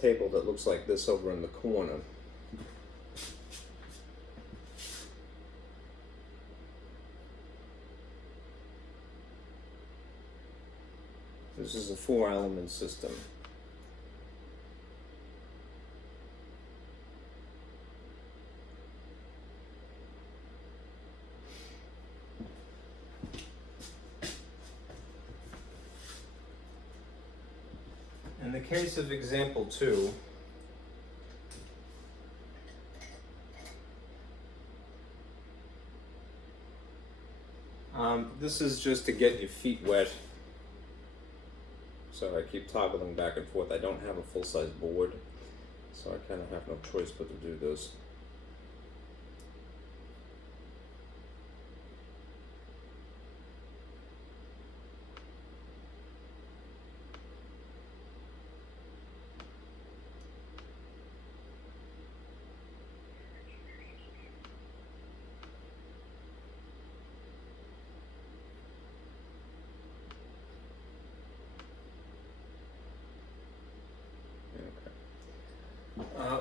table that looks like this over in the corner. This is a 4-element system. In the case of example 2, this is just to get your feet wet. Sorry, I keep toggling back and forth. I don't have a full-size board, so I kind of have no choice but to do this.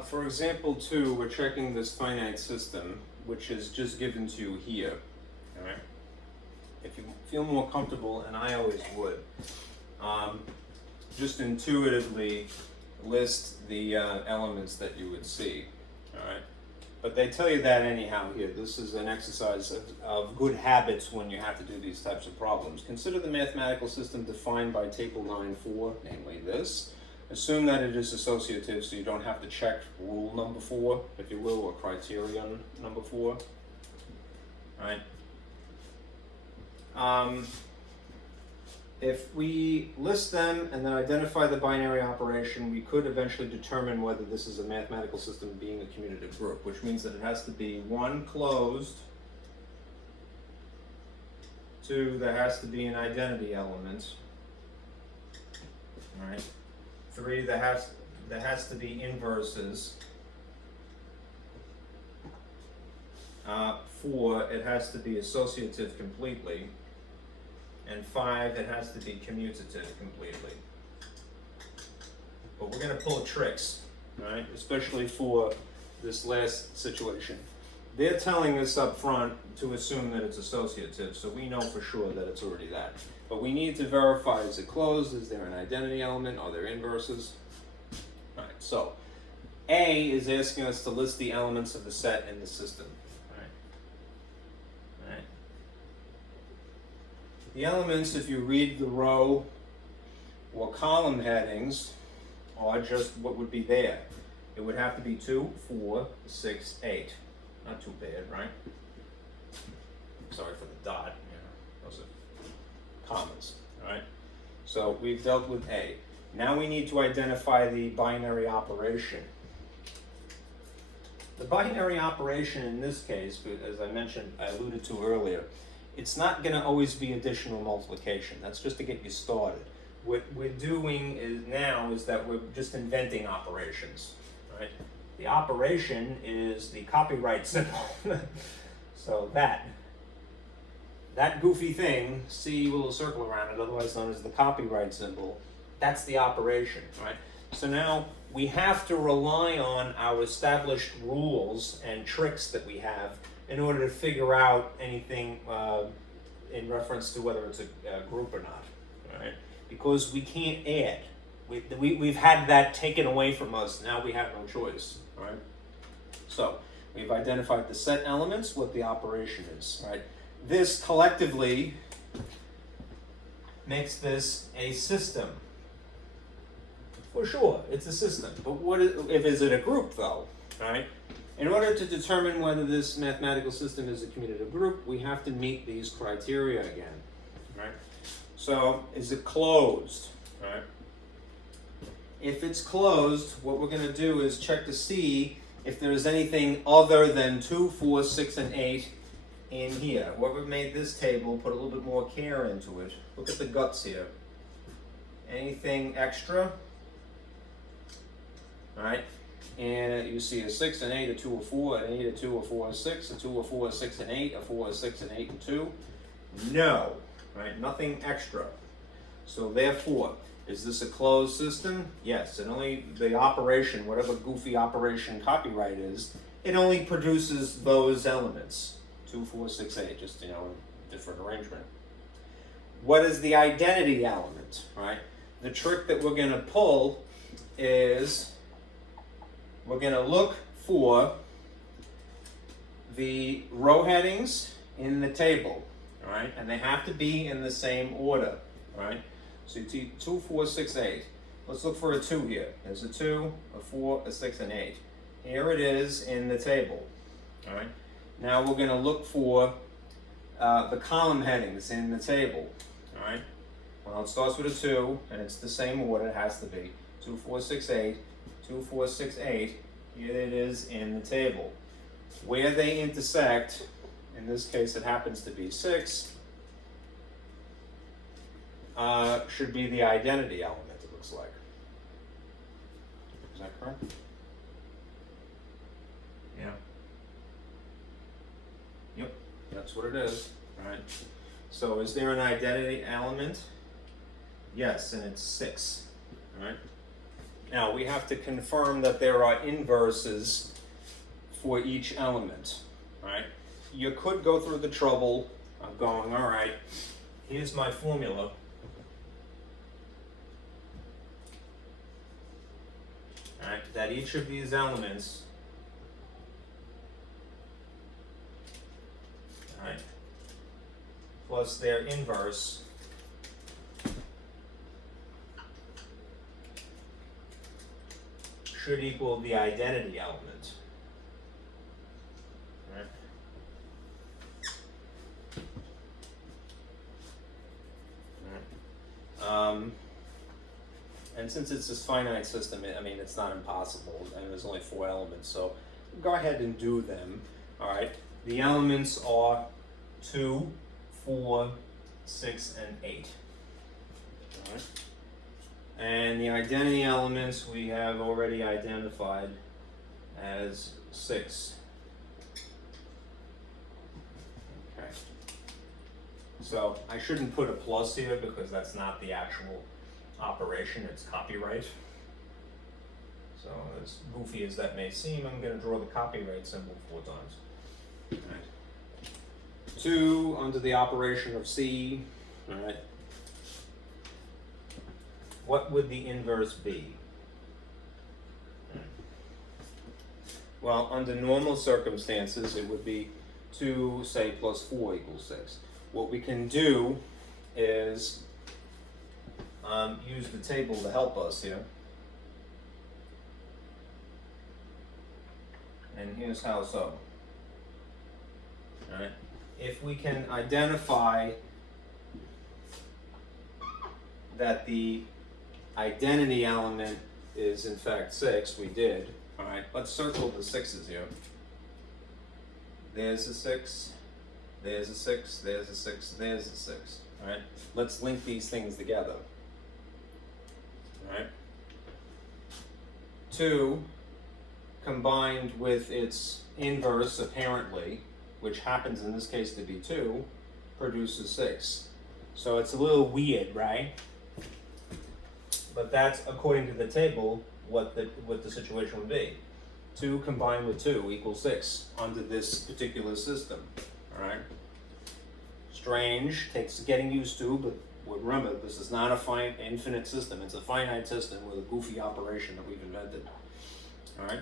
For example 2, we're checking this finite system, which is just given to you here. All right. If you feel more comfortable, and I always would, just intuitively list the elements that you would see. All right. But they tell you that anyhow here. This is an exercise of good habits when you have to do these types of problems. Consider the mathematical system defined by table 9.4, namely this. Assume that it is associative, so you don't have to check rule number 4, if you will, or criterion number 4. All right. If we list them and then identify the binary operation, we could eventually determine whether this is a mathematical system being a commutative group, which means that it has to be 1, closed, 2, there has to be an identity element, All right. 3, there has to be inverses. 4, it has to be associative completely. And 5, it has to be commutative completely. But we're going to pull tricks, right? Especially for this last situation. They're telling us up front to assume that it's associative, so we know for sure that it's already that. But we need to verify, is it closed? Is there an identity element? Are there inverses? All right, so A is asking us to list the elements of the set in the system. All right. The elements, if you read the row or column headings, are just what would be there. It would have to be 2, 4, 6, 8. Not too bad, right? Sorry for the dot. Those are commas, all right? So we've dealt with A. Now we need to identify the binary operation. The binary operation in this case, as I mentioned, I alluded to earlier, it's not going to always be additional multiplication. That's just to get you started. What we're doing is that we're just inventing operations, right? The operation is the copyright symbol. So that goofy thing, see a little circle around it, otherwise known as the copyright symbol, that's the operation, right? So now we have to rely on our established rules and tricks that we have in order to figure out anything in reference to whether it's a group or not, right? Because we can't add. We've had that taken away from us. Now we have no choice, right? So we've identified the set elements, what the operation is, right? This collectively makes this a system. For sure, it's a system. But is it a group though, right? In order to determine whether this mathematical system is a commutative group, we have to meet these criteria again, right? So is it closed, right? If it's closed, what we're going to do is check to see if there's anything other than 2, 4, 6, and 8 in here. Whoever made this table put a little bit more care into it. Look at the guts here. Anything extra? All right. And you see a 6, an 8, a 2, a 4, an 8, a 2, a 4, a 6, a 2, a 4, a 6, and 8, a 4, a 6, and 8, and 2. No. Right? Nothing extra. So therefore, is this a closed system? Yes, and only the operation, whatever goofy operation copyright is, it only produces those elements. 2, 4, 6, 8, just, a different arrangement. What is the identity element, right? The trick that we're going to pull is we're going to look for the row headings in the table, all right? And they have to be in the same order, right? So you see 2, 4, 6, 8. Let's look for a 2 here. There's a 2, a 4, a 6, and 8. Here it is in the table, all right? Now we're going to look for the column headings in the table, all right? Well, it starts with a 2, and it's the same order. It has to be 2, 4, 6, 8, 2, 4, 6, 8. Here it is in the table. Where they intersect, in this case it happens to be 6, should be the identity element, it looks like. Is that correct? Yeah. Yep, that's what it is. All right. So is there an identity element? Yes, and it's 6. All right. Now we have to confirm that there are inverses for each element. All right. You could go through the trouble of going, all right, here's my formula. All right, that each of these elements, all right, plus their inverse should equal the identity element. All right. All right. And since it's this finite system, it's not impossible, and there's only 4 elements, so go ahead and do them. All right. The elements are 2, 4, 6, and 8. All right. And the identity elements we have already identified as 6. Okay. So I shouldn't put a plus here because that's not the actual operation, it's copyright. So as goofy as that may seem, I'm going to draw the copyright symbol 4 times. All right. 2 under the operation of C. All right. What would the inverse be? Well, under normal circumstances, it would be 2, say, plus 4 equals 6. What we can do is use the table to help us here. And here's how so. All right. If we can identify that the identity element is in fact 6, we did. All right, let's circle the 6's here. There's a 6, there's a 6, there's a 6, there's a 6. All right, let's link these things together. All right. 2 combined with its inverse apparently, which happens in this case to be 2, produces 6. So it's a little weird, right? But that's, according to the table, what the situation would be. 2 combined with 2 equals 6 under this particular system. All right. Strange, takes getting used to, but remember, this is not a infinite system. It's a finite system with a goofy operation that we've invented. All right.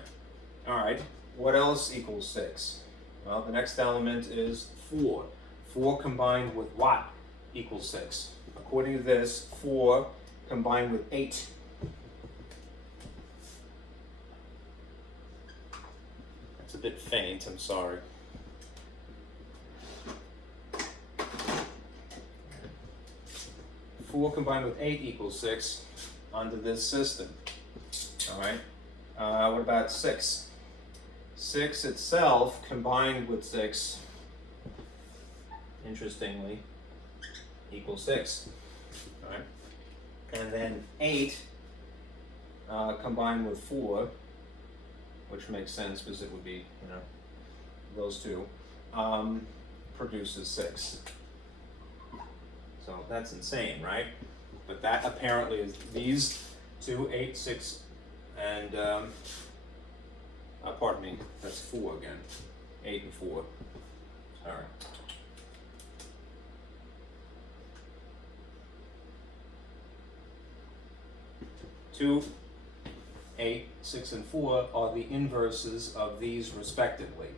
All right. What else equals 6? Well, the next element is 4. 4 combined with what equals 6? According to this, 4 combined with 8. That's a bit faint, I'm sorry. Four combined with 8 equals 6 under this system. All right. What about 6? 6 itself combined with 6, interestingly, equals 6. All right. And then 8 combined with 4, which makes sense because it would be, those two, produces 6. So that's insane, right? But that apparently is these 2, 8, 6, and, pardon me, that's 4 again. 8 and 4. Sorry. 2, 8, 6, and 4 are the inverses of these respectively.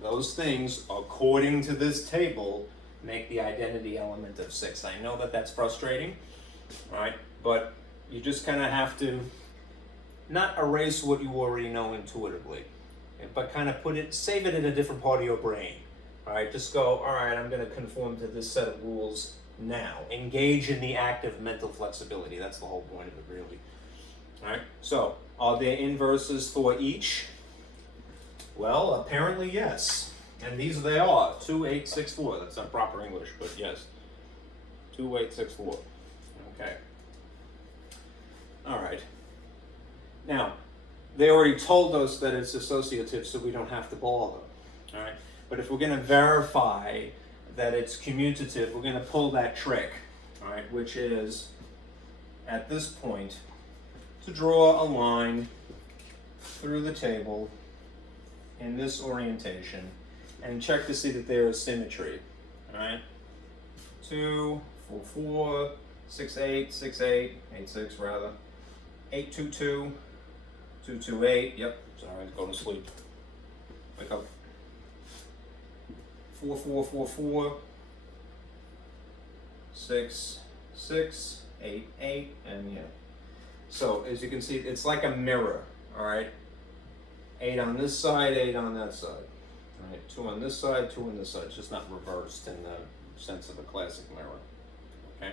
Those things, according to this table, make the identity element of 6. I know that that's frustrating, right? But you just kind of have to not erase what you already know intuitively, but kind of save it in a different part of your brain, right? Just go, all right, I'm going to conform to this set of rules now. Engage in the act of mental flexibility. That's the whole point of it, really. All right, so are there inverses for each? Well, apparently yes. And these they are, 2, 8, 6, 4. That's not proper English, but yes. 2, 8, 6, 4. Okay. All right. Now, they already told us that it's associative, so we don't have to bother. All right. But if we're going to verify that it's commutative, we're going to pull that trick, all right, which is, at this point, to draw a line through the table in this orientation and check to see that there is symmetry. All right, 2, 4, 4, 6, 8, 6, 8, 8, 6 rather, 8, 2, 2, 2, 2, 8. Yep, sorry, go to sleep. Wake up. 4, 4, 4, 4, 6, 6, 8, 8, and yeah. So as you can see, it's like a mirror. All right, 8 on this side, 8 on that side. All right, 2 on this side, 2 on this side. It's just not reversed in the sense of a classic mirror. Okay,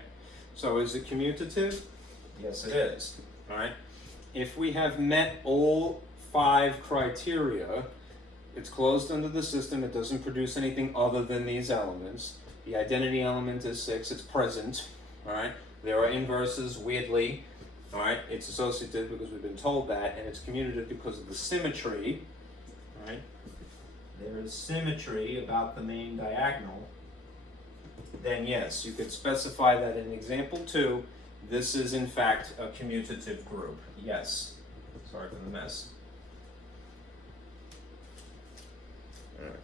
so is it commutative? Yes, it is. All right, if we have met all 5 criteria, it's closed under the system. It doesn't produce anything other than these elements. The identity element is 6. It's present. All right, there are inverses, weirdly, All right, it's associative because we've been told that, and it's commutative because of the symmetry. All right, there is symmetry about the main diagonal. Then yes, you could specify that in example 2, this is in fact a commutative group. Yes. Sorry for the mess. All right.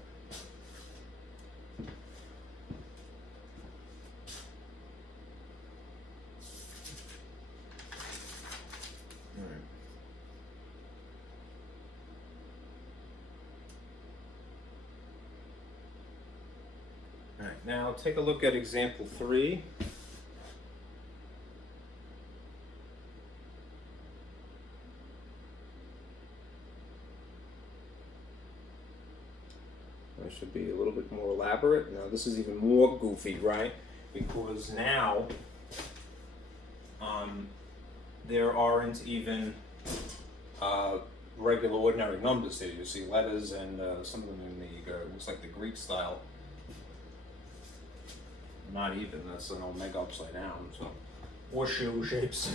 All right, now take a look at example 3. That should be a little bit more elaborate. Now this is even more goofy, right? Because now there aren't even regular ordinary numbers here. You see letters and some of them in the, looks like the Greek style. Not even, that's an omega upside down, so. Horseshoe shapes.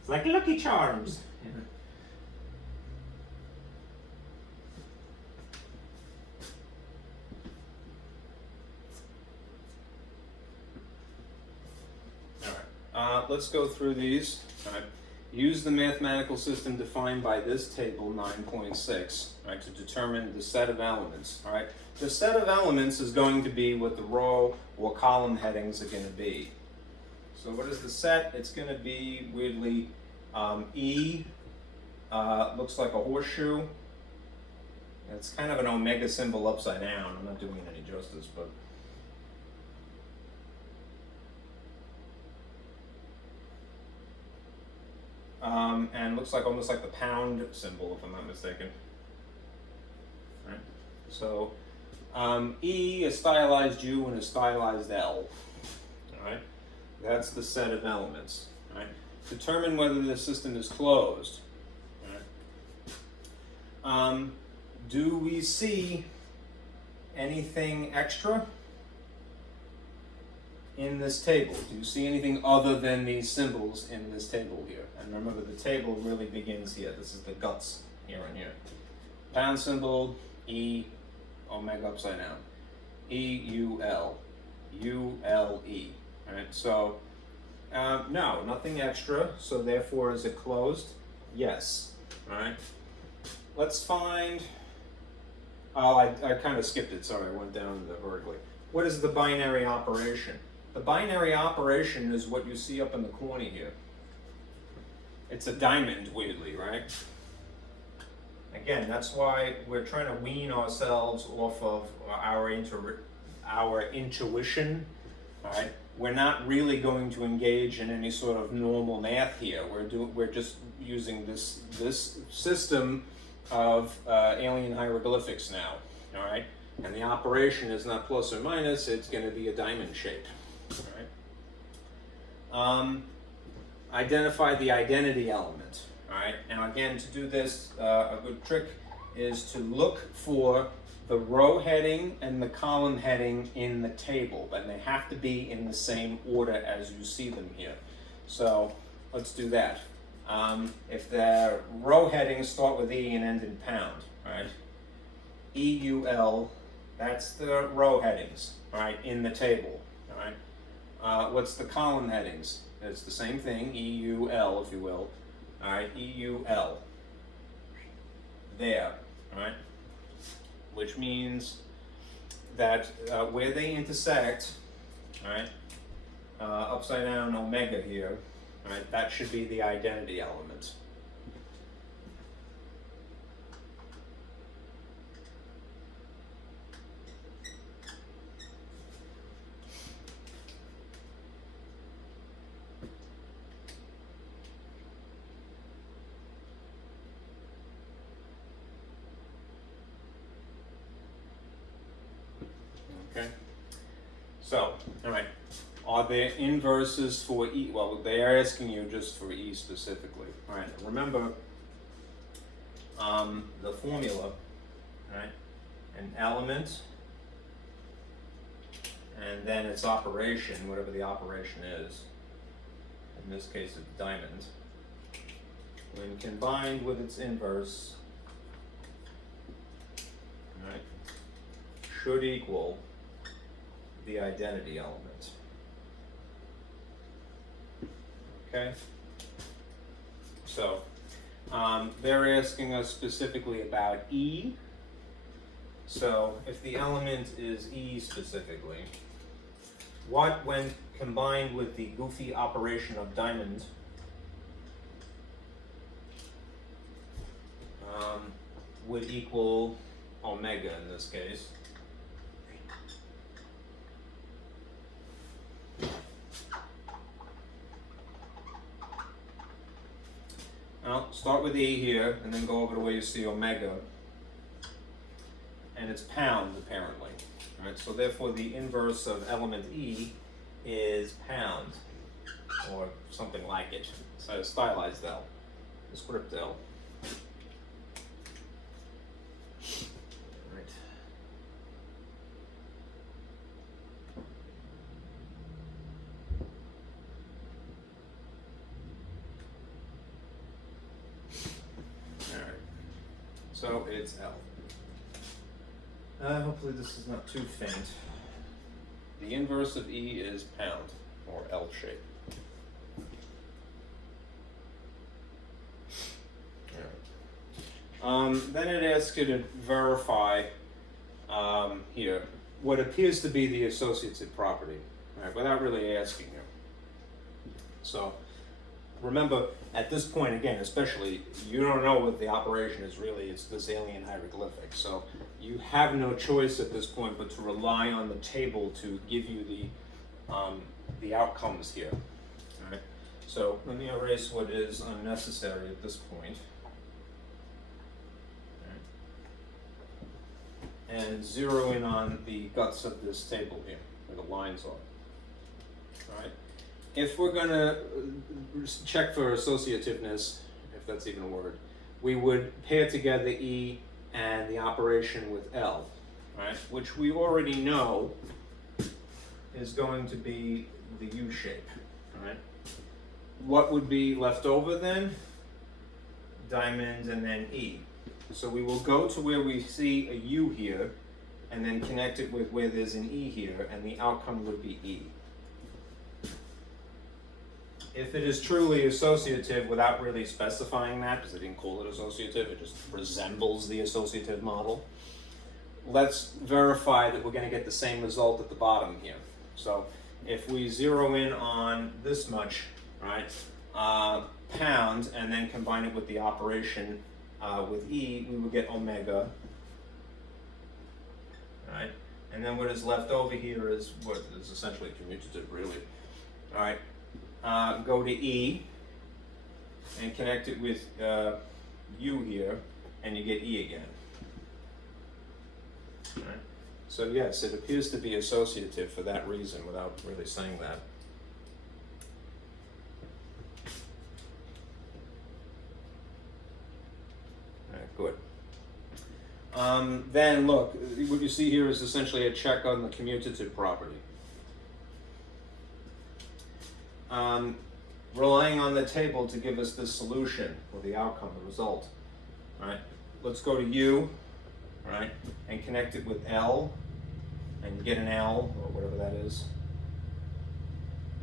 It's like Lucky Charms. Yeah. Alright, let's go through these. Alright. Use the mathematical system defined by this table, 9.6, right, to determine the set of elements. All right, the set of elements is going to be what the row or column headings are going to be. So what is the set? It's going to be weirdly E. Looks like a horseshoe. It's kind of an omega symbol upside down. I'm not doing it any justice, but. And looks like almost like the pound symbol, if I'm not mistaken. Right. So E, a stylized U, and a stylized L. All right. That's the set of elements. All right. Determine whether the system is closed. All right. Do we see anything extra in this table? Do you see anything other than these symbols in this table here? And remember, the table really begins here. This is the guts here and here. Pound symbol, E, omega upside down. E, U, L. U, L, E. All right, so no, nothing extra. So therefore, is it closed? Yes. All right. Let's find, oh, I kind of skipped it. Sorry, I went down vertically. What is the binary operation? The binary operation is what you see up in the corner here. It's a diamond, weirdly, right? Again, that's why we're trying to wean ourselves off of our intuition, right? We're not really going to engage in any sort of normal math here. We're just using this system of alien hieroglyphics now, all right? And the operation is not plus or minus, it's going to be a diamond shape. All right. Identify the identity element. All right. Now again, to do this, a good trick is to look for the row heading and the column heading in the table, and they have to be in the same order as you see them here. So let's do that. If the row headings start with E and end in pound, right? EUL, that's the row headings, right, in the table, all right? What's the column headings? It's the same thing, EUL, if you will, all right, EUL, there, all right? Which means that where they intersect, all right, upside down omega here, all right, that should be the identity element. Okay. So, all right. Are there inverses for E? Well, they are asking you just for E specifically. All right. Remember the formula, all right? An element, and then its operation, whatever the operation is. In this case, it's diamond. when combined with its inverse, right, should equal the identity element. Okay? So, they're asking us specifically about E. So, if the element is E specifically, what, when combined with the goofy operation of diamond, would equal omega in this case? Now, start with E here, and then go over to where you see omega. And it's pounds, apparently. All right, so therefore the inverse of element E is pound, or something like it. So a stylized L, a script L. Right. All right. So it's L. Hopefully this is not too faint. The inverse of E is pound, or L shape. Then it asks you to verify here what appears to be the associative property, right, without really asking you. So remember, at this point, again, especially, you don't know what the operation is really. It's this alien hieroglyphic. So you have no choice at this point but to rely on the table to give you the outcomes here. All right. So let me erase what is unnecessary at this point. All right. And zero in on the guts of this table here, where the lines are. All right. If we're going to check for associativeness, if that's even a word, we would pair together E and the operation with L, right? Which we already know is going to be the U shape, right? What would be left over then? Diamond and then E. So we will go to where we see a U here and then connect it with where there's an E here, and the outcome would be E. If it is truly associative without really specifying that, because they didn't call it associative, it just resembles the associative model, let's verify that we're going to get the same result at the bottom here. So if we zero in on this much, right, pound, and then combine it with the operation with E, we would get omega, right? And then what is left over here is what is essentially commutative, really. All right. Go to E and connect it with U here, and you get E again. All right. So yes, it appears to be associative for that reason, without really saying that. All right, good. Then look, what you see here is essentially a check on the commutative property. Relying on the table to give us the solution, or the outcome, the result. Right? Let's go to U, right, and connect it with L, and you get an L, or whatever that is.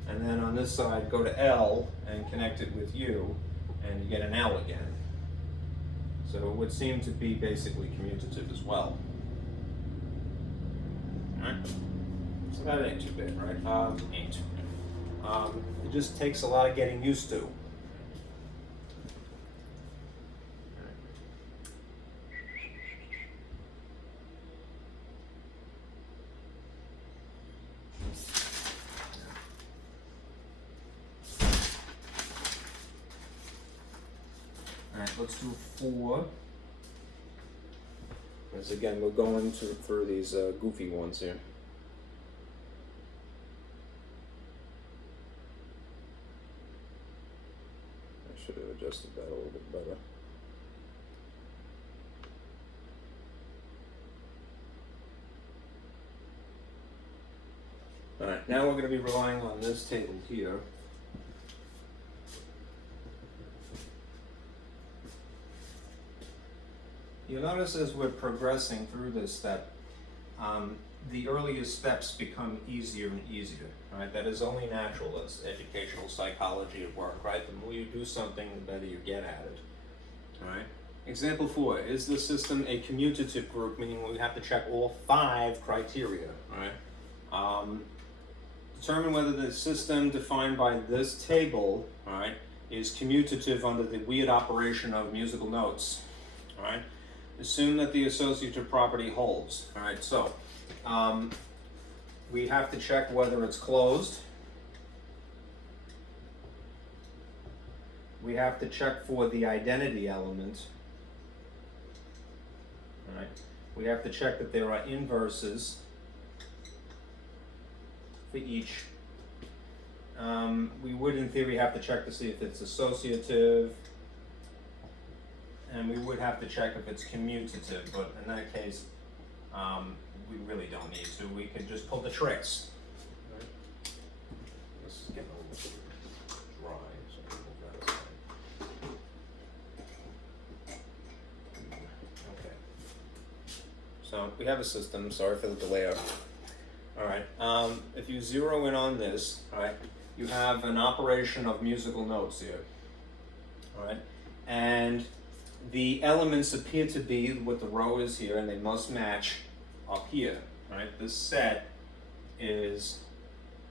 And then on this side, go to L and connect it with U, and you get an L again. So it would seem to be basically commutative as well. All right? So that ain't too bad, right? Ain't. It just takes a lot of getting used to. Alright, let's do 4. As again, we're going through these goofy ones here. Should have adjusted that a little bit better. All right, now we're going to be relying on this table here. You'll notice as we're progressing through this that the earlier steps become easier and easier, right? That is only natural as educational psychology at work, right? The more you do something, the better you get at it, all right? Example 4, is the system a commutative group, meaning we have to check all 5 criteria, right? Determine whether the system defined by this table, all right, is commutative under the weird operation of musical notes, all right? Assume that the associative property holds, all right? So, we have to check whether it's closed. We have to check for the identity element. All right. We have to check that there are inverses for each. We would, in theory, have to check to see if it's associative, and we would have to check if it's commutative, but in that case, we really don't need to. We could just pull the tricks. Right. This is getting a little dry, so we'll move that aside. Okay. So we have a system. Sorry for the delay. All right. If you zero in on this, all right, you have an operation of musical notes here. All right, and the elements appear to be what the row is here, and they must match up here, right? This set is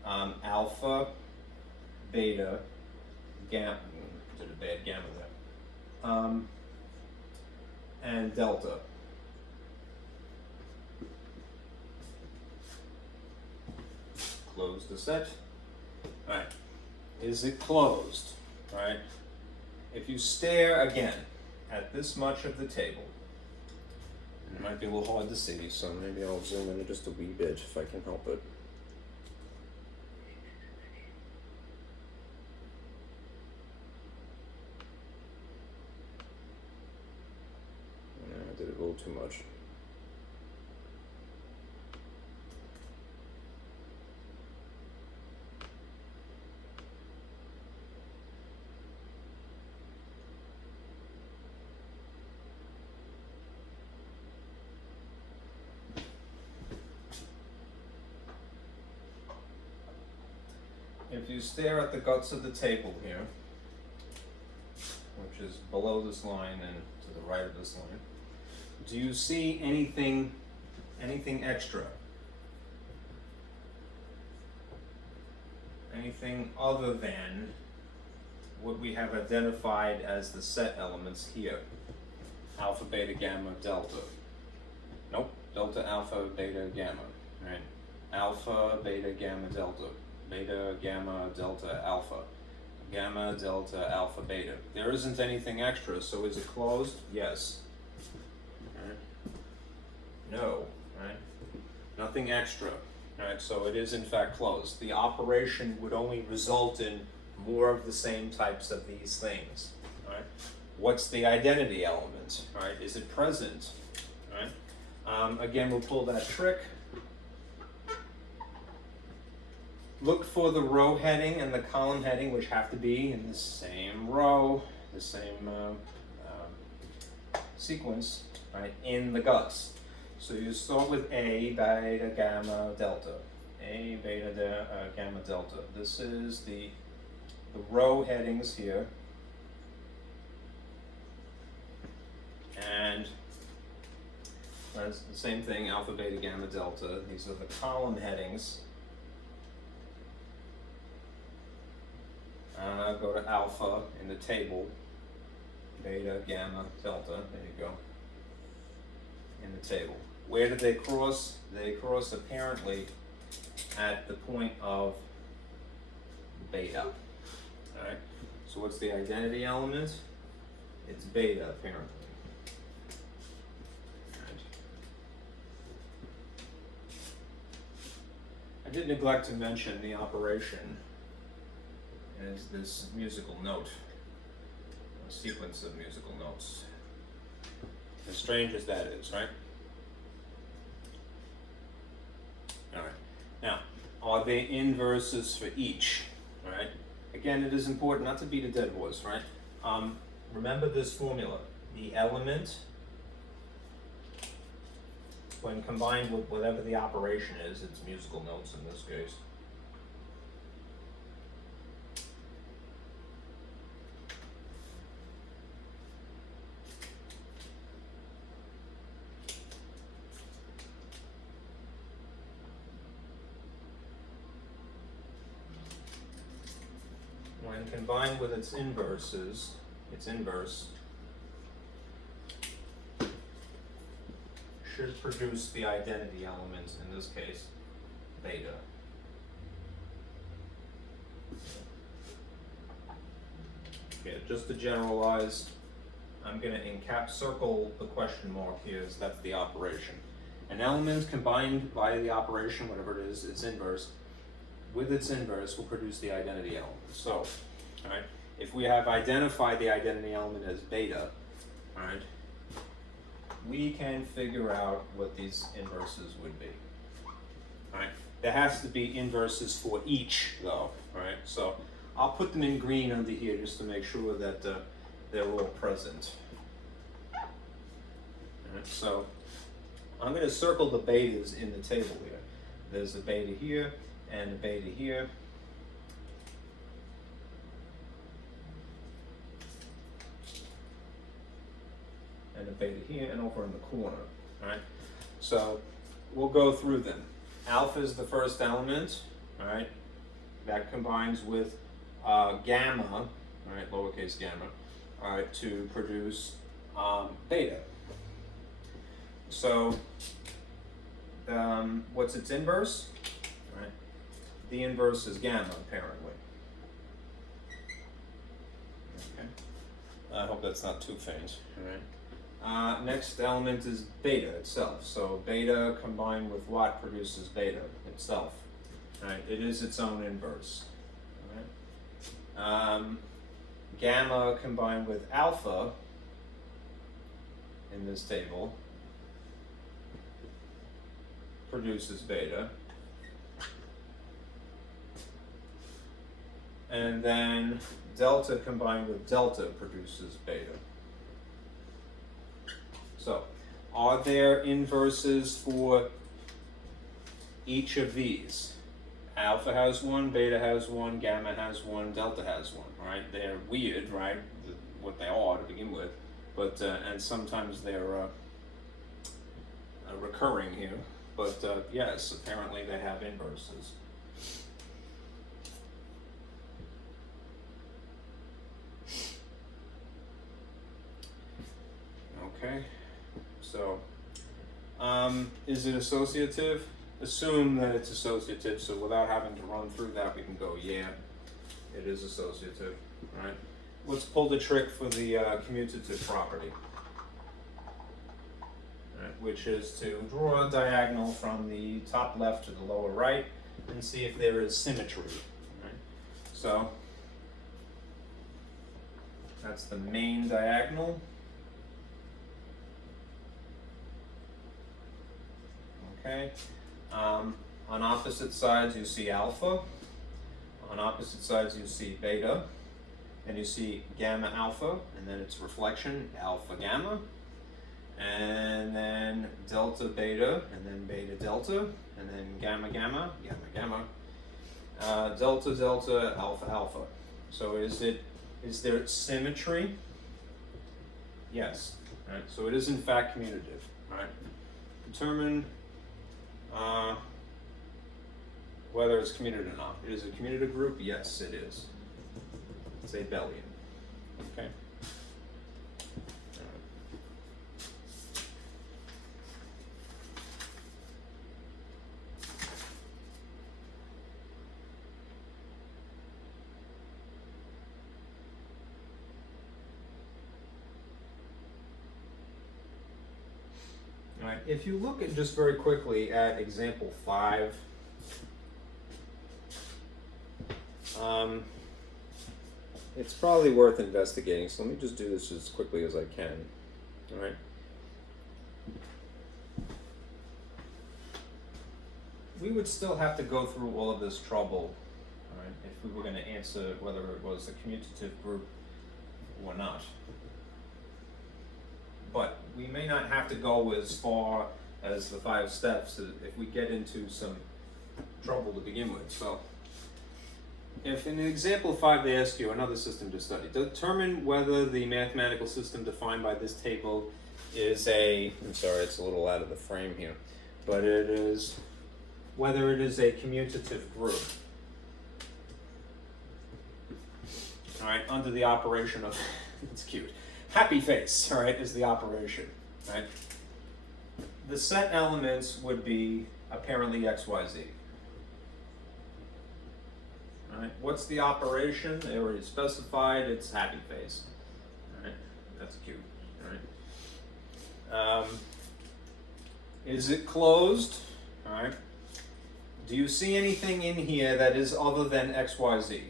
alpha, beta, gamma, did a bad gamma there, and delta. Close the set. All right, is it closed? All right, if you stare again at this much of the table, it might be a little hard to see, so maybe I'll zoom in just a wee bit if I can help it. I did it a little too much. If you stare at the guts of the table here, which is below this line and to the right of this line, do you see anything extra? Anything other than what we have identified as the set elements here? Alpha, beta, gamma, delta. Nope, delta, alpha, beta, gamma, right? Alpha, beta, gamma, delta. Beta, gamma, delta, alpha. Gamma, delta, alpha, beta. There isn't anything extra, so is it closed? Yes. All right. No, right? Nothing extra. All right, so it is in fact closed. The operation would only result in more of the same types of these things. All right. What's the identity element? All right, is it present? All right. Again, we'll pull that trick. Look for the row heading and the column heading, which have to be in the same row, the same sequence, right, in the guts. So you start with A, beta, gamma, delta. A, beta, gamma, delta. This is the row headings here. And that's the same thing, alpha, beta, gamma, delta. These are the column headings. Go to alpha in the table, beta, gamma, delta, there you go, in the table. Where did they cross? They cross apparently at the point of beta. Alright, so what's the identity element? It's beta apparently. Right. I did neglect to mention the operation is this musical note, a sequence of musical notes. As strange as that is, right? Alright, now, are there inverses for each? Alright, again, it is important not to beat a dead horse, right? Remember this formula. The element when combined with whatever the operation is, it's musical notes in this case. When combined with its inverse should produce the identity element, in this case, beta. Okay, just to generalize, I'm going to circle the question mark here, as that's the operation. An element combined via the operation, whatever it is, its inverse, with its inverse will produce the identity element. So, all right, if we have identified the identity element as beta, all right, we can figure out what these inverses would be. All right, there has to be inverses for each, though. All right, so I'll put them in green under here just to make sure that they're all present. All right, so I'm going to circle the betas in the table here. There's a beta here and a beta here. And a beta here and over in the corner. All right, so we'll go through them. Alpha is the first element. All right, that combines with gamma, all right, lowercase gamma, all right, to produce beta. So what's its inverse? All right, the inverse is gamma, apparently. Okay, I hope that's not too faint. All right. Next element is beta itself. So beta combined with what produces beta itself. Right? It is its own inverse. Right? Gamma combined with alpha in this table produces beta. And then delta combined with delta produces beta. So, are there inverses for each of these? Alpha has one, beta has one, gamma has one, delta has one, right? They're weird, right? What they are to begin with, but and sometimes they're recurring here. But yes, apparently they have inverses. Okay. So, is it associative? Assume that it's associative, so without having to run through that, we can go, yeah, it is associative, right? Let's pull the trick for the commutative property, right, which is to draw a diagonal from the top left to the lower right and see if there is symmetry, right? So, that's the main diagonal. Okay. On opposite sides you see alpha, on opposite sides you see beta, and you see gamma alpha, and then its reflection, alpha gamma, and then delta beta, and then beta delta, and then gamma gamma, gamma gamma, delta delta, alpha alpha. So is there symmetry? Yes. Right. So it is in fact commutative. Right. Determine whether it's commutative or not. It is a commutative group? Yes, it is. It's abelian. Okay. All right, if you look at just very quickly at example 5, it's probably worth investigating. So let me just do this as quickly as I can. All right. We would still have to go through all of this trouble, all right, if we were going to answer whether it was a commutative group or not. But we may not have to go as far as the 5 steps if we get into some trouble to begin with. So, if in example 5 they ask you another system to study, determine whether the mathematical system defined by this table is I'm sorry, it's a little out of the frame here, but whether it is a commutative group. Alright, under the operation of, it's cute, happy face, alright, is the operation, right? The set elements would be apparently x, y, z. Alright, what's the operation? They already specified, it's happy face. Alright, that's cute. Alright. Is it closed? Alright. Do you see anything in here that is other than x, y, z?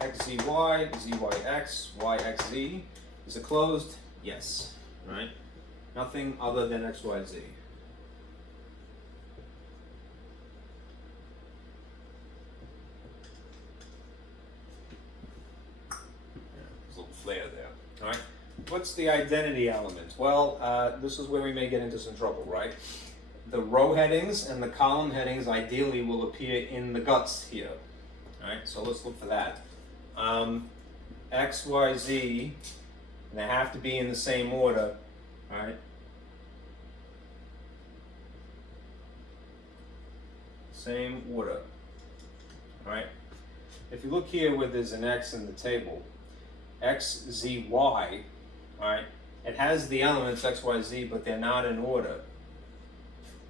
X, z, y, z, y, x, y, x, z. Is it closed? Yes. Right? Nothing other than x, y, z. There's a little flare there. All right. What's the identity element? Well, this is where we may get into some trouble, right? The row headings and the column headings ideally will appear in the guts here. All right. So let's look for that. X, Y, Z, and they have to be in the same order, right? Same order, right? If you look here where there's an X in the table, X, Z, Y, right? It has the elements X, Y, Z, but they're not in order.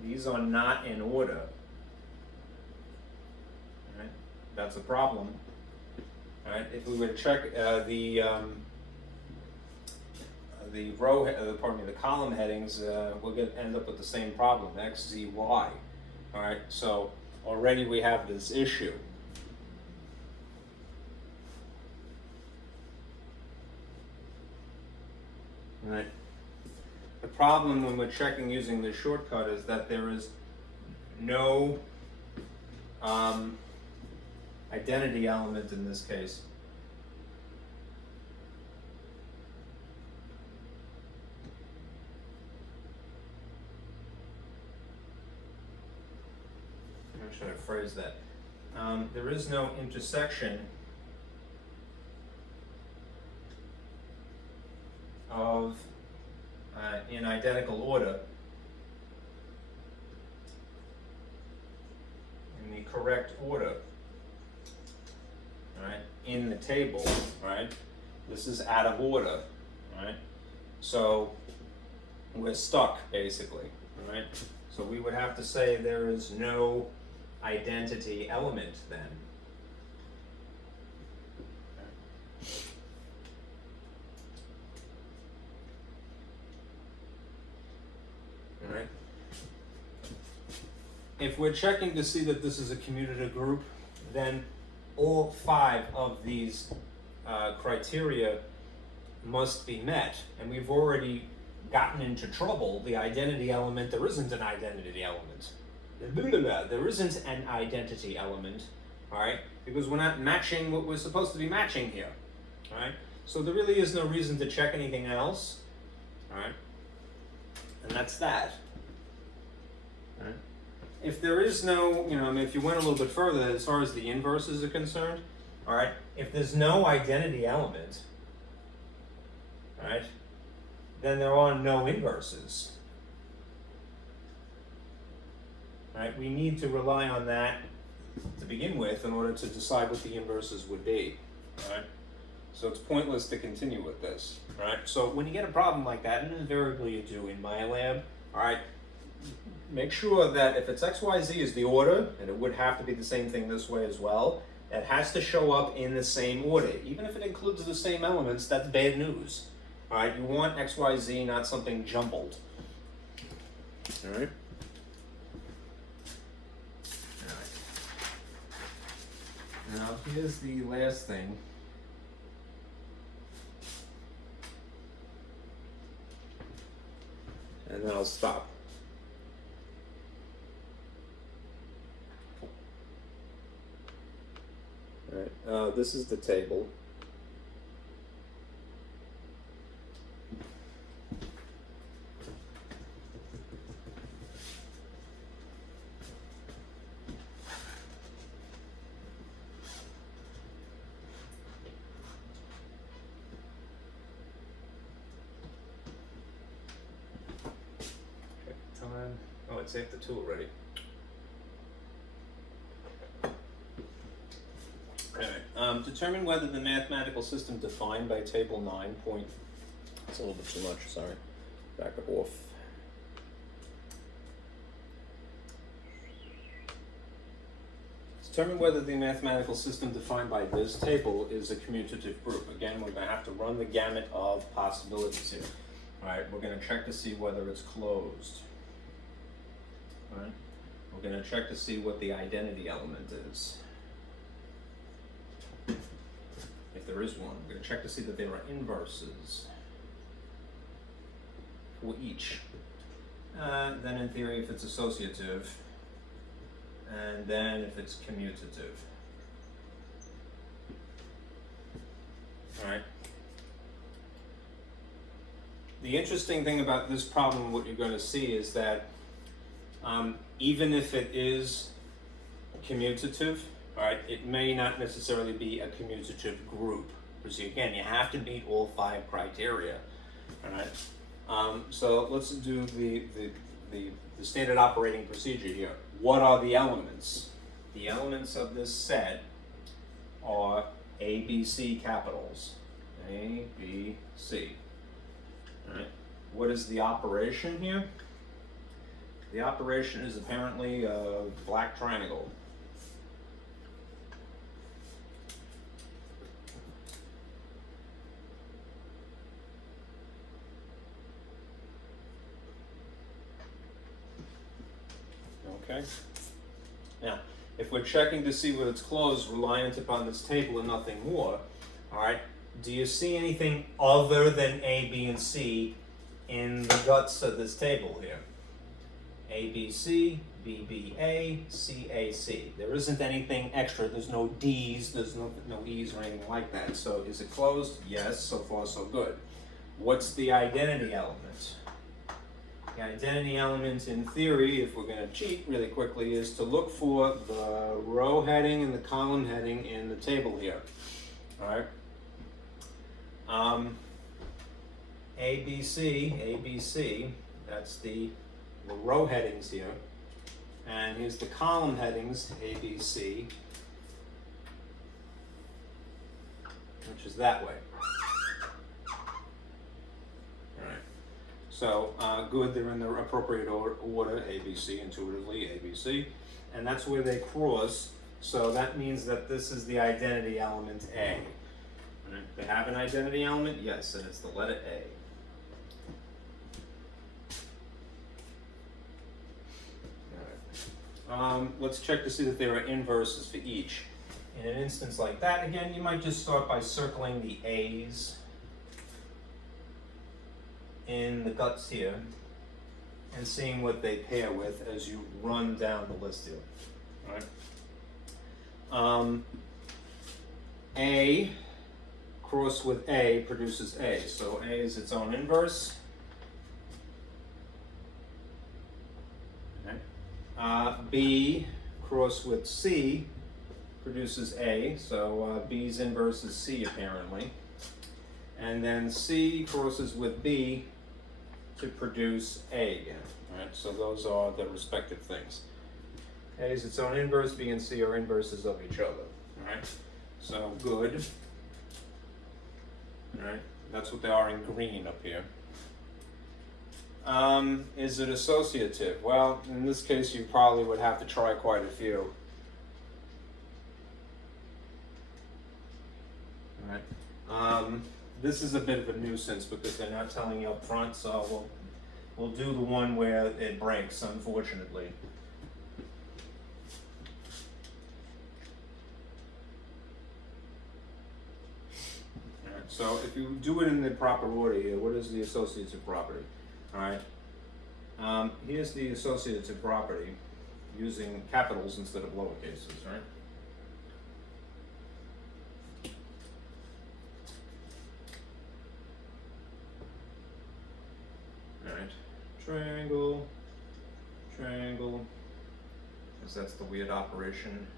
These are not in order, right? That's a problem. Right. If we were to check the column headings, we'll end up with the same problem: X, Z, Y. All right. So already we have this issue. All right. The problem when we're checking using this shortcut is that there is no identity element in this case. How should I phrase that? There is no intersection of in identical order in the correct order. Right, in the table, right? This is out of order, right? So we're stuck basically, right? So we would have to say there is no identity element then. All right. If we're checking to see that this is a commutative group, then all 5 of these criteria must be met, and we've already gotten into trouble. The identity element, there isn't an identity element. There isn't an identity element, all right, because we're not matching what we're supposed to be matching here, all right? So there really is no reason to check anything else, all right? And that's that, all right? If there is no, if you went a little bit further as far as the inverses are concerned, all right, if there's no identity element, all right, then there are no inverses. All right, we need to rely on that to begin with in order to decide what the inverses would be. All right, so it's pointless to continue with this. All right, so when you get a problem like that, and invariably you do in my lab, all right, make sure that if it's X, Y, Z is the order, and it would have to be the same thing this way as well, it has to show up in the same order. Even if it includes the same elements, that's bad news. All right, you want X, Y, Z, not something jumbled. All right. All right. Now here's the last thing. And then I'll stop. All right, this is the table. it saved the 2 already. Alright, determine whether the mathematical system defined by table 9 point, that's a little bit too much, sorry, back it off. Determine whether the mathematical system defined by this table is a commutative group. Again, we're going to have to run the gamut of possibilities here. Alright, we're going to check to see whether it's closed. Alright, we're going to check to see what the identity element is. If there is one, we're going to check to see that there are inverses for each. Then in theory, if it's associative, and then if it's commutative. Alright. The interesting thing about this problem, what you're going to see is that even if it is commutative, alright, it may not necessarily be a commutative group. Because again, you have to meet all 5 criteria. Alright. So let's do the standard operating procedure here. What are the elements? The elements of this set are A, B, C capitals. A, B, C. Alright. What is the operation here? The operation is apparently a black triangle. Okay. Now, if we're checking to see whether it's closed, reliant upon this table and nothing more, all right, do you see anything other than A, B, and C in the guts of this table here? A, B, C, B, B, A, C, A, C. There isn't anything extra. There's no D's, there's no E's or anything like that. So is it closed? Yes, so far so good. What's the identity element? The identity element, in theory, if we're going to cheat really quickly, is to look for the row heading and the column heading in the table here. All right. ABC, that's the row headings here. And here's the column headings, ABC, which is that way. So, good, they're in the appropriate order, ABC, intuitively, ABC, and that's where they cross, so that means that this is the identity element A. Right. They have an identity element? Yes, and it's the letter A. All right. Let's check to see that there are inverses for each. In an instance like that, again, you might just start by circling the A's in the guts here and seeing what they pair with as you run down the list here. All right. A cross with A produces A, so A is its own inverse. Okay. B cross with C produces A, so B's inverse is C apparently. And then C crosses with B to produce A again. Right? So those are the respective things. A is its own inverse, B and C are inverses of each other. Alright? So good. Alright? That's what they are in green up here. Is it associative? Well, in this case you probably would have to try quite a few. Alright. This is a bit of a nuisance because they're not telling you up front, so we'll do the one where it breaks, unfortunately. Alright, so if you do it in the proper order here, what is the associative property? Alright, here's the associative property using capitals instead of lower cases, right? Triangle, triangle, because that's the weird operation.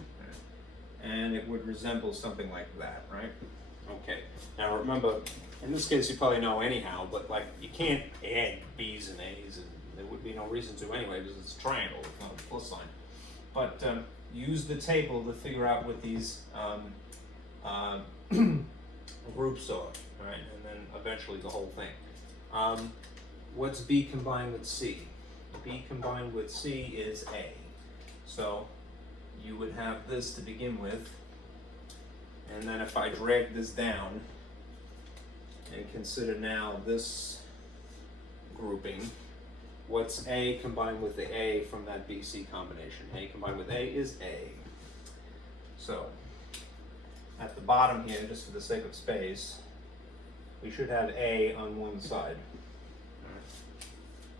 Okay. And it would resemble something like that, right? Okay, now remember, in this case you probably know anyhow, but like you can't add B's and A's, and there would be no reason to anyway because it's a triangle, it's not a plus sign. But use the table to figure out what these groups are, right? And then eventually the whole thing. What's B combined with C? B combined with C is A. So you would have this to begin with, and then if I drag this down and consider now this grouping, what's A combined with the A from that BC combination? A combined with A is A. So at the bottom here, just for the sake of space, we should have A on one side.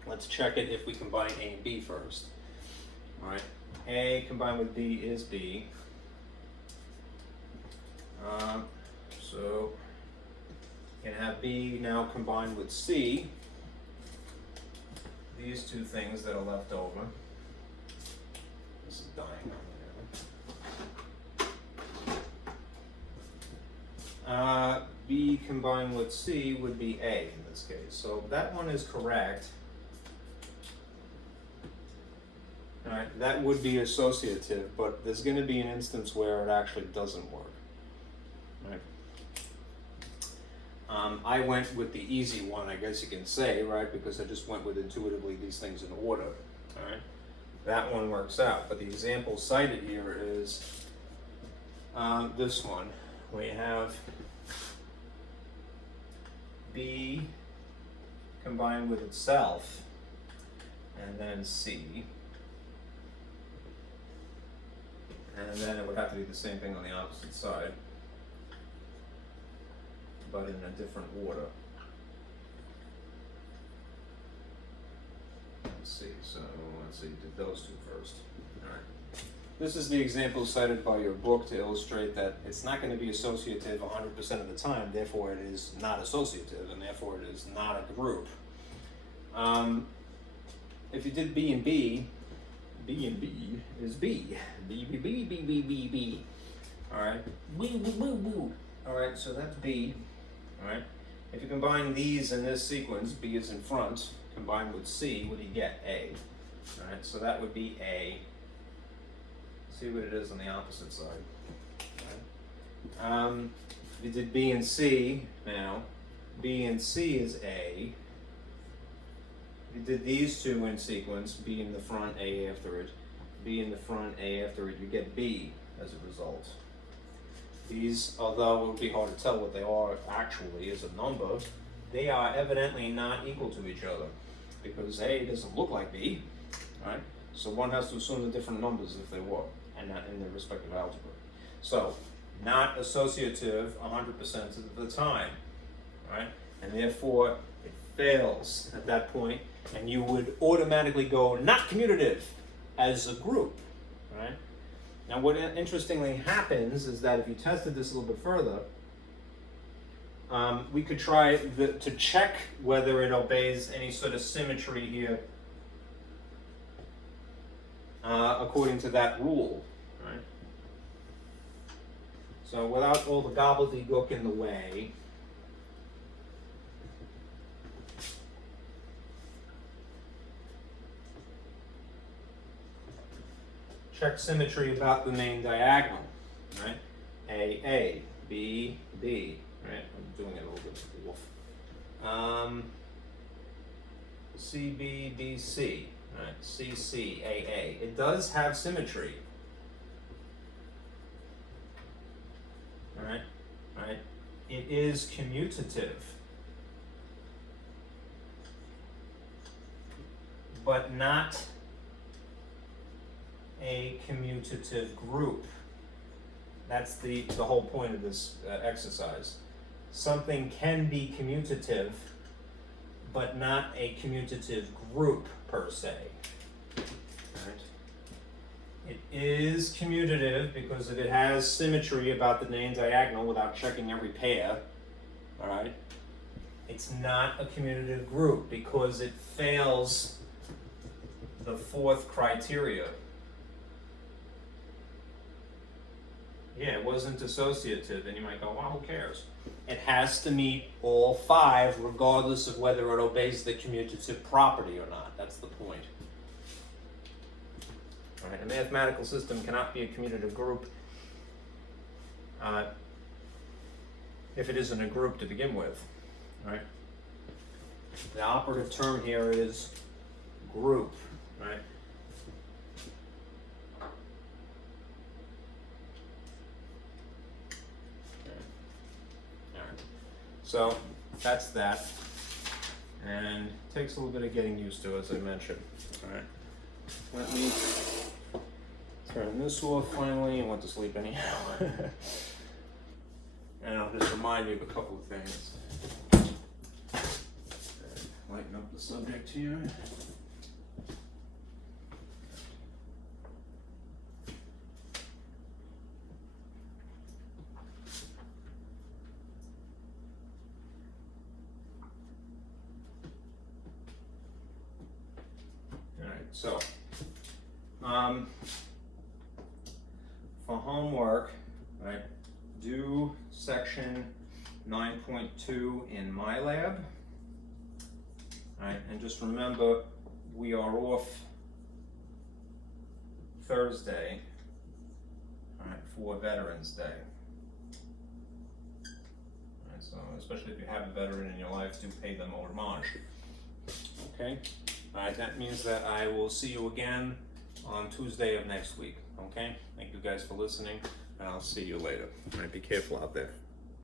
Let's check it if we combine A and B first. All right, A combined with B is B. So you can have B now combined with C. These two things that are left over. This is dying on me. B combined with C would be A in this case. So that one is correct. All right, that would be associative, but there's going to be an instance where it actually doesn't work. Right. I went with the easy one, I guess you can say, right? Because I just went with intuitively these things in order. All right, that one works out. But the example cited here is this one. We have B combined with itself, and then C. And then it would have to be the same thing on the opposite side, but in a different order. Let's see, so let's see, did those two first. All right. This is the example cited by your book to illustrate that it's not going to be associative 100% of the time, therefore it is not associative, and therefore it is not a group. If you did B and B, B and B is B. B, B, B, B, B, B, B. Alright? Woo, woo, woo, woo. Alright, so that's B. Alright? If you combine these in this sequence, B is in front, combined with C, what do you get? A. Alright, so that would be A. See what it is on the opposite side. Alright? If you did B and C now, B and C is A. You did these two in sequence, B in the front, A after it, B in the front, A after it, you get B as a result. These, although it would be hard to tell what they are actually as a number, they are evidently not equal to each other because A doesn't look like B, right? So one has to assume the different numbers if they were, and not in their respective algebra. So, not associative 100% of the time, right? And therefore, it fails at that point, and you would automatically go not commutative as a group, right? Now what interestingly happens is that if you tested this a little bit further, we could try to check whether it obeys any sort of symmetry here according to that rule, right? So without all the gobbledygook in the way, check symmetry about the main diagonal, right? A, B, B, right? I'm doing it a little bit wolf. C, B, B, C, right? C, C, A. It does have symmetry, right? Right? It is commutative, but not a commutative group. That's the whole point of this exercise. Something can be commutative, but not a commutative group per se. Right? It is commutative because if it has symmetry about the main diagonal without checking every pair, all right, it's not a commutative group because it fails the fourth criteria. Yeah, it wasn't associative, and you might go, well, who cares? It has to meet all 5, regardless of whether it obeys the commutative property or not. That's the point. All right, a mathematical system cannot be a commutative group if it isn't a group to begin with. All right. The operative term here is group, right? So that's that, and it takes a little bit of getting used to, as I mentioned. All right, let me turn this off finally and went to sleep anyhow. And I'll just remind you of a couple of things. Lighten up the subject here. So, for homework, right, do section 9.2 in my lab, right, and just remember we are off Thursday, right, for Veterans Day. Right, so especially if you have a veteran in your life, do pay them homage. Okay. That means that I will see you again on Tuesday of next week, okay? Thank you guys for listening, and I'll see you later. All right, be careful out there.